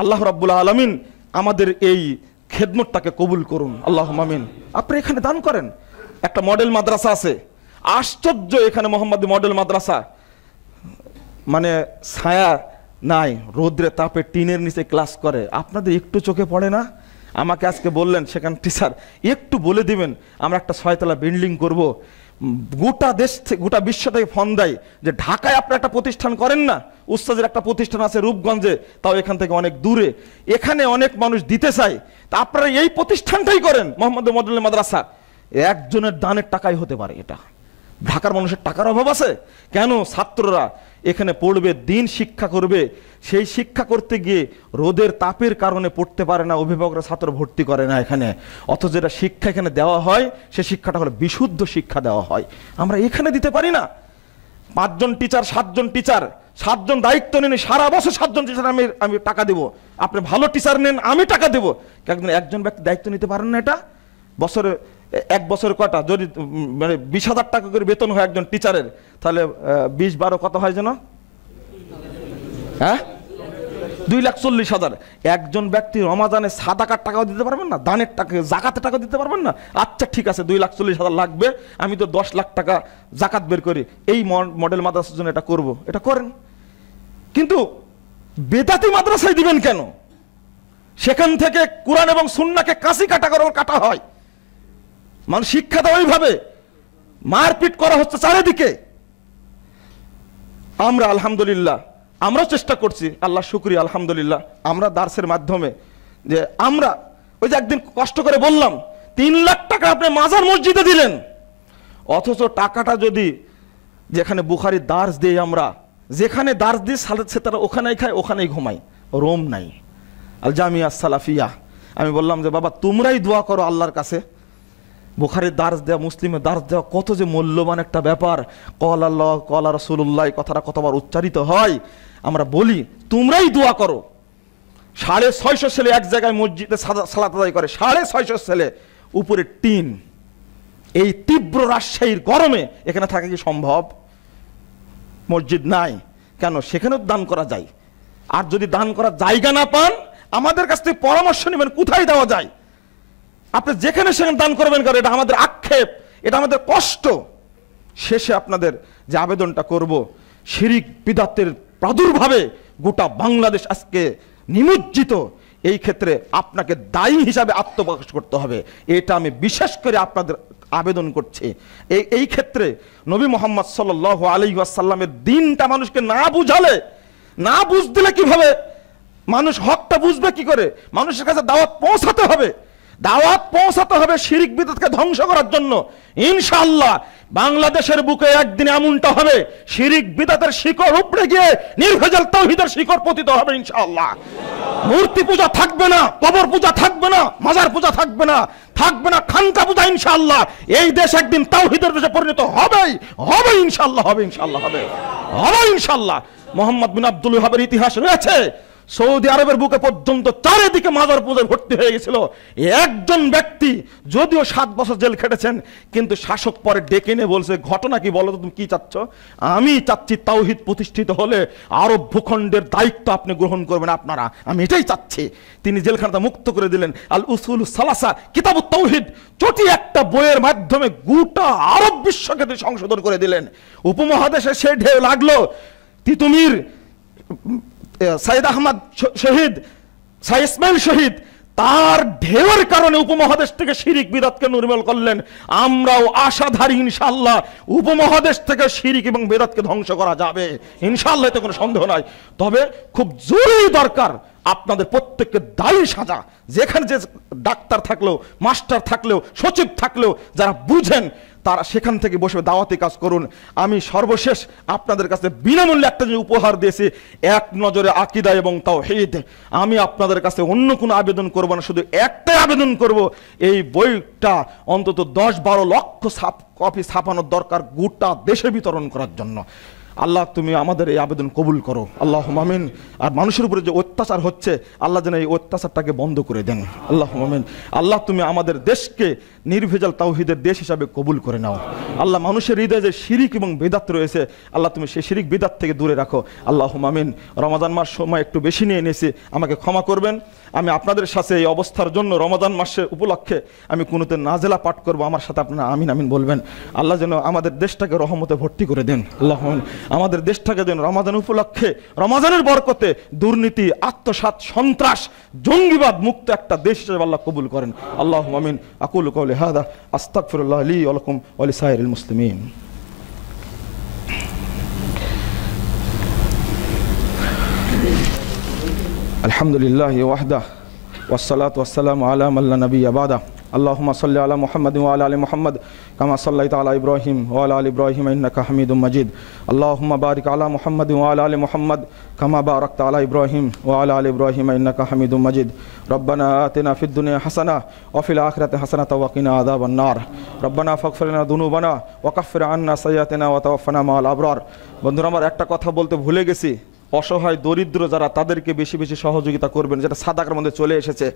আল্লাহ রাব্বুল আলামিন আমাদের এই খেদমতটাকে কবুল করুন, আল্লাহুম্মা আমিন। আপনি এখানে দান করেন। একটা মডেল মাদ্রাসা আছে, আশ্চর্য, এখানে মোহাম্মদী মডেল মাদ্রাসা, মানে ছায়া নাই, রোদ্রে তাপে টিনের নিচে ক্লাস করে। আপনাদের একটু চোখে পড়ে না? আমাকে আজকে বললেন সেখানে টিচার, একটু বলে দিবেন আমরা একটা 6 তলা বিল্ডিং করব। গোটা দেশ থেকে, গোটা বিশ্ব থেকে ফোন দেয় যে ঢাকায় আপনি একটা প্রতিষ্ঠান করেন না? উস্তাদের একটা প্রতিষ্ঠান আছে রূপগঞ্জে, তাও এখান থেকে অনেক দূরে, এখানে অনেক মানুষ দিতে চায়, তা আপনারা এই প্রতিষ্ঠানটাই করেন মোহাম্মদ মডেল মাদ্রাসা। একজনের দানের টাকাই হতে পারে এটা। ঢাকার মানুষের টাকার অভাব আছে কেন? ছাত্ররা এখানে পড়বে, দিন শিক্ষা করবে, সেই শিক্ষা করতে গিয়ে রোদের তাপের কারণে পড়তে পারে না, অভিভাবকরা ছাত্র ভর্তি করে না এখানে। অথচ যেটা শিক্ষা এখানে দেওয়া হয়, সে শিক্ষাটা হলো বিশুদ্ধ শিক্ষা দেওয়া হয়, আমরা এখানে দিতে পারি না। 5 জন টিচার, 7 জন টিচার, 7 জন দায়িত্ব নেন, সারা বছর 7 জন টিচার আমি টাকা দেবো। আপনি ভালো টিচার নেন, আমি টাকা দেবো। একজন ব্যক্তি দায়িত্ব নিতে পারেন না? এটা বছরে, 1 বছর কটা, যদি মানে 20,000 টাকা করে বেতন হয় একজন টিচারের, তাহলে 20-12 কত হয় যেন? হ্যাঁ, 2,40,000। একজন ব্যক্তি রমাদানে সাদাকার টাকাও দিতে পারবেন না, দানের টাকা, জাকাতের টাকা দিতে পারবেন না? আচ্ছা ঠিক আছে, 2,40,000 লাগবে, আমি তো 10 লাখ টাকা জাকাত বের করি, এই মডেল মাদ্রাসার জন্য এটা করব, এটা করেন। কিন্তু বেদাতি মাদ্রাসায় দিবেন কেন? সেখান থেকে কোরআন এবং সুন্নাহকে কাশি কাটা হয়, মানুষ শিক্ষা দেয় ওইভাবে, মারপিট করা হচ্ছে চারিদিকে। আমরা আলহামদুলিল্লাহ, আমরাও চেষ্টা করছি, আল্লাহ শুকরিয়া, আলহামদুলিল্লাহ। আমরা দার্সের মাধ্যমে, যে আমরা ওই যে একদিন কষ্ট করে বললাম 3 লাখ টাকা আপনি মাজার মসজিদে দিলেন, অথচ টাকাটা যদি যেখানে বুখারীর দার্স দিই, আমরা যেখানে দার্স দিই সে তারা ওখানেই খায়, ওখানেই ঘুমায়, রোম নাই, আল জামিয়া সালাফিয়া। আমি বললাম যে বাবা তোমরাই দোয়া করো আল্লাহর কাছে, বুখারীর দার্স দেওয়া, মুসলিমের দার্স দেওয়া কত যে মূল্যবান একটা ব্যাপার। কল আল্লাহ কল রাসূলুল্লাহ কথাটা কতবার উচ্চারিত হয়, আমরা বলি তোমরাই দোয়া করো। 650 ছেলে এক জায়গায় মসজিদে সালাত আদায় করে, 650 ছেলে, উপরে টিন, এই তীব্র রাজশাহীর গরমে এখানে থাকা কি সম্ভব? মসজিদ নাই কেন? সেখানেও দান করা যায়। আর যদি দান করার জায়গা না পান, আমাদের কাছ থেকে পরামর্শ নেবেন কোথায় দেওয়া যায়। আপনি যেখানে সেখানে দান করবেন কারণ এটা আমাদের আক্ষেপ, এটা আমাদের কষ্ট। শেষে আপনাদের যে আবেদনটা করব, শিরিক বিদআতের প্রাদুর্ভাবে গোটা বাংলাদেশ আজকে নিমজ্জিত, এই ক্ষেত্রে আপনাকে দায়ী হিসাবে আত্মপ্রকাশ করতে হবে, এটা আমি বিশেষ করে আপনাদের আবেদন করছি। এই ক্ষেত্রে নবী মুহাম্মদ সাল্লাল্লাহু আলাইহি ওয়াসাল্লামের দিনটা মানুষকে না বুঝালে, না বুঝ দিলে কিভাবে মানুষ হকটা বুঝবে? কি করে মানুষের কাছে দাওয়াত পৌঁছাতে হবে? দাওয়াত পৌঁছাতে হবে শিরিক বিদআতকে ধ্বংস করার জন্য। ইনশাআল্লাহ বাংলাদেশের বুকে একদিন এমনটা হবে, শিরিক বিদআতের শিকড় উপড়ে গিয়ে নির্ভেজাল তাওহীদের শিকড় পতিত হবে ইনশাআল্লাহ। মূর্তি পূজা থাকবে না, কবর পূজা থাকবে না, মাজার পূজা থাকবে না, থাকবে না খানকা পূজা ইনশাআল্লাহ। এই দেশ একদিন তাওহীদের দেশে পরিণত হবেই, হবে ইনশাআল্লাহ, হবে ইনশাআল্লাহ, হবে ইনশাআল্লাহ। মোহাম্মদ বিন আব্দুল ওয়াহাবের ইতিহাস রয়েছে, সৌদি আরবের বুকে পর্যন্ত চারিদিকে মাজার পূজায় ভর্তি হয়ে গেছিল। একজন ব্যক্তি যদিও 7 বছর জেল খেটেছেন, কিন্তু শাসক পরে ডেকে নিয়ে বলছে, ঘটনা কি বলো তো, তুমি কি চাচ্ছ? আমি চাচ্ছি তাওহীদ প্রতিষ্ঠিত হলে আরব ভূখণ্ডের দায়িত্ব আপনি গ্রহণ করবেন আপনারা, আমি এটাই চাচ্ছি। তিনি জেলখানাটা মুক্ত করে দিলেন। আল উসুলুস সালাসা কিতাবুত তাওহীদ চটি একটা বইয়ের মাধ্যমে গোটা আরব বিশ্বকে তিনি সংশোধন করে দিলেন। উপমহাদেশে সে ঢেউ লাগলো। তিতুমির সাইদ আহমদ শহীদ, সাইদ ইসমাইল শহীদ, তার ঢেউয়ের কারণে উপমহাদেশ থেকে শিরিক বিদআতকে নির্মূল করলেন। আমরাও আশাধারী ইনশাআল্লাহ উপমহাদেশ থেকে শিরিক এবং বিদআতকে ধ্বংস করা যাবে ইনশাআল্লাহ, এতে কোনো সন্দেহ নাই। তবে খুব জরুরি দরকার আপনাদের প্রত্যেককে দায়ী সাজা। যেখানে যে ডাক্তার থাকলেও, মাস্টার থাকলেও, সচিব থাকলেও, যারা বুঝেন তারা সেখান থেকে বসে দাওয়াতি কাজ করুন। আমি সর্বশেষ আপনাদের কাছে বিনামূল্যে একটা যে উপহার দিয়েছি, এক নজরে আকীদা এবং তাওহীদ, আমি আপনাদের কাছে অন্য কোনো আবেদন করব না, শুধু একটাই আবেদন করব, এই বইটা অন্তত 10-12 লক্ষ কপি ছাপানোর দরকার গোটা দেশে বিতরণ করার জন্য। আল্লাহ তুমি আমাদের এই আবেদন কবুল করো, আল্লাহুম্মা আমিন। আর মানুষের উপরে যে অত্যাচার হচ্ছে, আল্লাহ যেন এই অত্যাচারটাকে বন্ধ করে দেন, আল্লাহুম্মা আমিন। আল্লাহ তুমি আমাদের দেশকে নির্ভেজাল তাওহীদের দেশ হিসাবে কবুল করে নাও। আল্লাহ মানুষের হৃদয়ে যে শিরিক এবং বিদআত রয়েছে, আল্লাহ তুমি সেই শিরিক বিদআত থেকে দূরে রাখো, আল্লাহুম্মা আমিন। রমাদান মাস সময় একটু বেশি নিয়ে নিয়েছি, আমাকে ক্ষমা করবেন। আমি আপনাদের সাথে এই অবস্থার জন্য রমাদান মাসের উপলক্ষে আমি কুনুতে নাজেলা পাঠ করব, আমার সাথে আপনারা আমিন আমিন বলবেন। আল্লাহ যেন আমাদের দেশটাকে রহমতে ভর্তি করে দেন, আল্লাহুম্মা আমিন। আমাদের দেশটাকে যেন রমাদান উপলক্ষে, রমাদানের বরকতে দুর্নীতি, আত্মসাৎ, সন্ত্রাস, জঙ্গিবাদ মুক্ত একটা দেশ হিসেবে আল্লাহ কবুল করেন, আল্লাহুম্মা আমিন। আকুলু কওলি হাযা আস্তাগফিরুল্লাহ লি ওয়া লাকুম ওয়া লিসাইরিল মুসলিমিন। আলহামদুলিল্লাহি ওয়াহদাহু ওয়াসসালাতু ওয়াসসালামু আলা মান লা নাবিয়্যা বা'দাহু। আল্লাহুম্মা সাল্লি আলা মুহাম্মাদিন ওয়া আলা আলি মুহাম্মাদ কামা সাল্লাইতা আলা ইব্রাহিম ওয়া আলা আলি ইব্রাহিম ইন্নাকা হামিদুম মাজিদ। আল্লাহুম্মা বারিক আলা মুহাম্মাদিন ওয়া আলা আলি মুহাম্মাদ কামা বারাকতা আলা ইব্রাহিম ওয়া আলা আলি ইব্রাহিম ইন্নাকা হামিদুম মাজিদ। রব্বানা আতিনা ফিদ দুনিয়া হাসানাহ ওয়া ফিল আখিরাতি হাসানাতাও ওয়া কিনা আযাবান নার। রব্বানা ফাগফির লানা যুনুবানা ওয়া কাফফির আন্না সাইয়্যাতিনা ওয়া তাওয়াফফানা মা'আল আবরার। বন্ধুরা, আমার একটা কথা বলতে ভুলে গেছি, অসহায় দরিদ্র যারা, তাদেরকে বেশি বেশি সহযোগিতা করবেন, যেটা সাদাকার মধ্যে চলে এসেছে।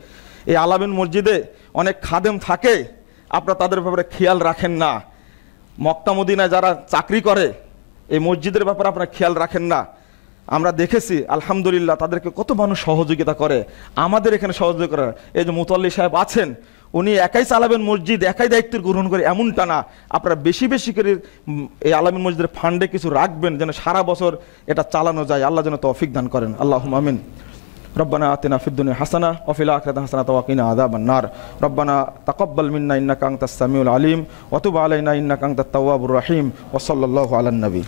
এই আলামিন মসজিদে অনেক খাদেম থাকে, আপনারা তাদের ব্যাপারে খেয়াল রাখেন না। মক্কা মদিনায় যারা চাকরি করে, এই মসজিদের ব্যাপারে আপনারা খেয়াল রাখেন না। আমরা দেখেছি আলহামদুলিল্লাহ তাদেরকে কত মানুষ সহযোগিতা করে, আমাদের এখানে সহযোগিতা করে। এই যে মুতাল্লি সাহেব আছেন, উনি একাই চালাবেন মসজিদ, একাই দায়িত্ব গ্রহণ করে, এমনটা না। আপনারা বেশি বেশি করে এই আলামিন মসজিদের ফান্ডে কিছু রাখবেন, যেন সারা বছর এটা চালানো যায়। আল্লাহ যেন তৌফিক দান করেন, আল্লাহুম্মা আমিন। রব্বানা আতিনা ফিদ দুনিয়া হাসানাহ ওয়া ফিল আখিরাতি হাসানাতাও ওয়া কিনা আযাবান নার। রব্বানা তাকাব্বাল মিন্না ইন্নাকা আনতাস সামিউল আলিম ওয়া তুব আলাইনা ইন্নাকা আনতাত তাওয়াবুর রহিম। ওয়া সাল্লাল্লাহু আলান নবী।